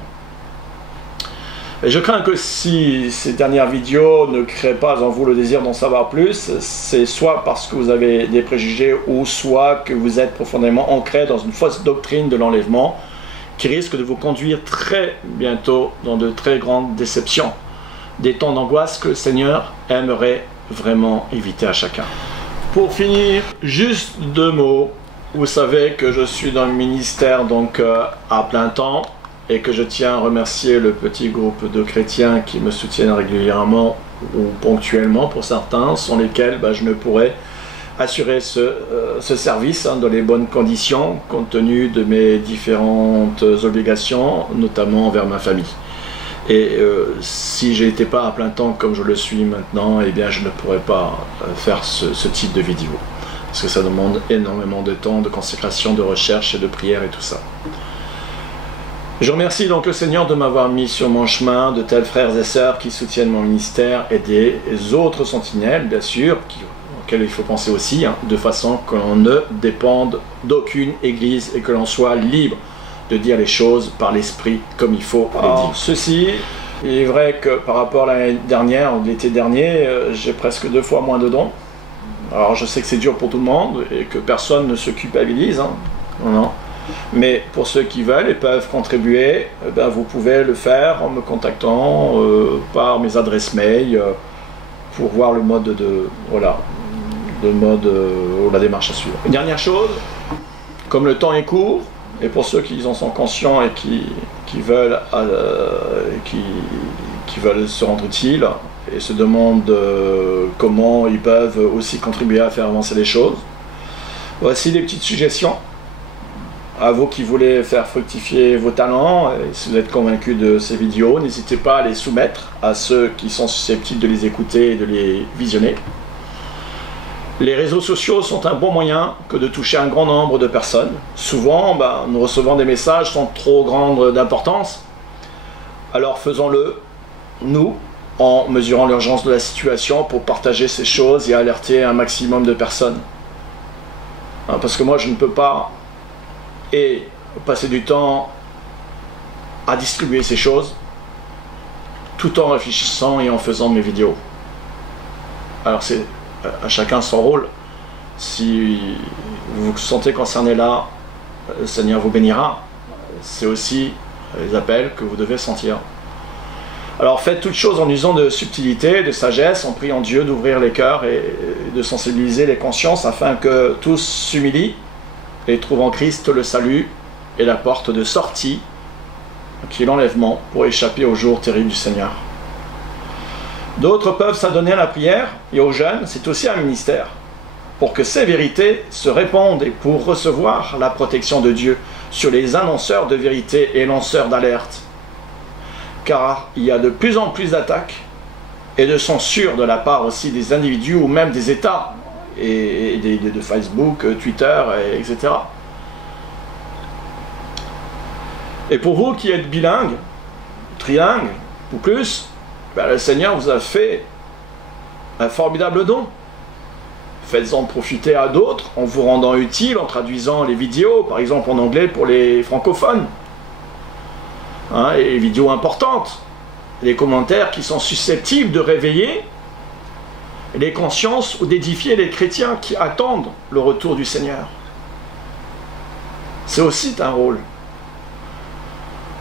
Et je crains que si ces dernières vidéos ne créent pas en vous le désir d'en savoir plus, c'est soit parce que vous avez des préjugés ou soit que vous êtes profondément ancré dans une fausse doctrine de l'enlèvement qui risque de vous conduire très bientôt dans de très grandes déceptions. Des temps d'angoisse que le Seigneur aimerait vraiment éviter à chacun. Pour finir, juste deux mots. Vous savez que je suis dans le ministère donc à plein temps et que je tiens à remercier le petit groupe de chrétiens qui me soutiennent régulièrement ou ponctuellement pour certains, sans lesquels je ne pourrais assurer ce service dans les bonnes conditions compte tenu de mes différentes obligations, notamment envers ma famille. Et si je n'étais pas à plein temps comme je le suis maintenant, eh bien je ne pourrais pas faire ce type de vidéo. Parce que ça demande énormément de temps, de consécration, de recherche et de prière et tout ça. Je remercie donc le Seigneur de m'avoir mis sur mon chemin de tels frères et sœurs qui soutiennent mon ministère et des autres sentinelles, bien sûr, auxquels il faut penser aussi, de façon que l'on ne dépende d'aucune église et que l'on soit libre de dire les choses par l'esprit comme il faut les dire. Ceci, il est vrai que par rapport à l'année dernière ou l'été dernier, j'ai presque 2 fois moins de dons. Alors je sais que c'est dur pour tout le monde et que personne ne se culpabilise, non. Mais pour ceux qui veulent et peuvent contribuer, vous pouvez le faire en me contactant par mes adresses mail pour voir le mode la démarche à suivre. Une dernière chose, comme le temps est court, et pour ceux qui en sont conscients et qui veulent se rendre utiles et se demandent comment ils peuvent aussi contribuer à faire avancer les choses, voici des petites suggestions à vous qui voulez faire fructifier vos talents. Et si vous êtes convaincus de ces vidéos, n'hésitez pas à les soumettre à ceux qui sont susceptibles de les écouter et de les visionner. Les réseaux sociaux sont un bon moyen que de toucher un grand nombre de personnes. Souvent, nous recevons des messages sans trop grande d'importance. Alors faisons-le, nous, en mesurant l'urgence de la situation pour partager ces choses et alerter un maximum de personnes. Parce que moi, je ne peux pas passer du temps à distribuer ces choses tout en réfléchissant et en faisant mes vidéos. Alors c'est à chacun son rôle. Si vous vous sentez concerné là, le Seigneur vous bénira. C'est aussi les appels que vous devez sentir. Alors faites toutes choses en usant de subtilité, de sagesse, en priant Dieu d'ouvrir les cœurs et de sensibiliser les consciences afin que tous s'humilient et trouvent en Christ le salut et la porte de sortie qui est l'enlèvement pour échapper au jour terrible du Seigneur. D'autres peuvent s'adonner à la prière et aux jeûnes, c'est aussi un ministère, pour que ces vérités se répandent et pour recevoir la protection de Dieu sur les annonceurs de vérité et lanceurs d'alerte. Car il y a de plus en plus d'attaques et de censure de la part aussi des individus ou même des États et de Facebook, Twitter, etc. Et pour vous qui êtes bilingues, trilingues ou plus, le Seigneur vous a fait un formidable don. Faites-en profiter à d'autres en vous rendant utile, en traduisant les vidéos, par exemple en anglais pour les francophones. hein, et les vidéos importantes, les commentaires qui sont susceptibles de réveiller les consciences ou d'édifier les chrétiens qui attendent le retour du Seigneur. C'est aussi un rôle.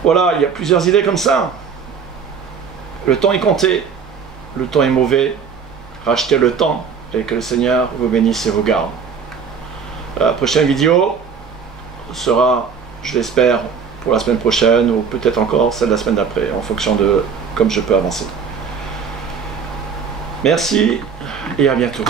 Voilà, il y a plusieurs idées comme ça. Le temps est compté, le temps est mauvais, rachetez le temps et que le Seigneur vous bénisse et vous garde. La prochaine vidéo sera, je l'espère, pour la semaine prochaine ou peut-être encore celle de la semaine d'après, en fonction de comme je peux avancer. Merci et à bientôt.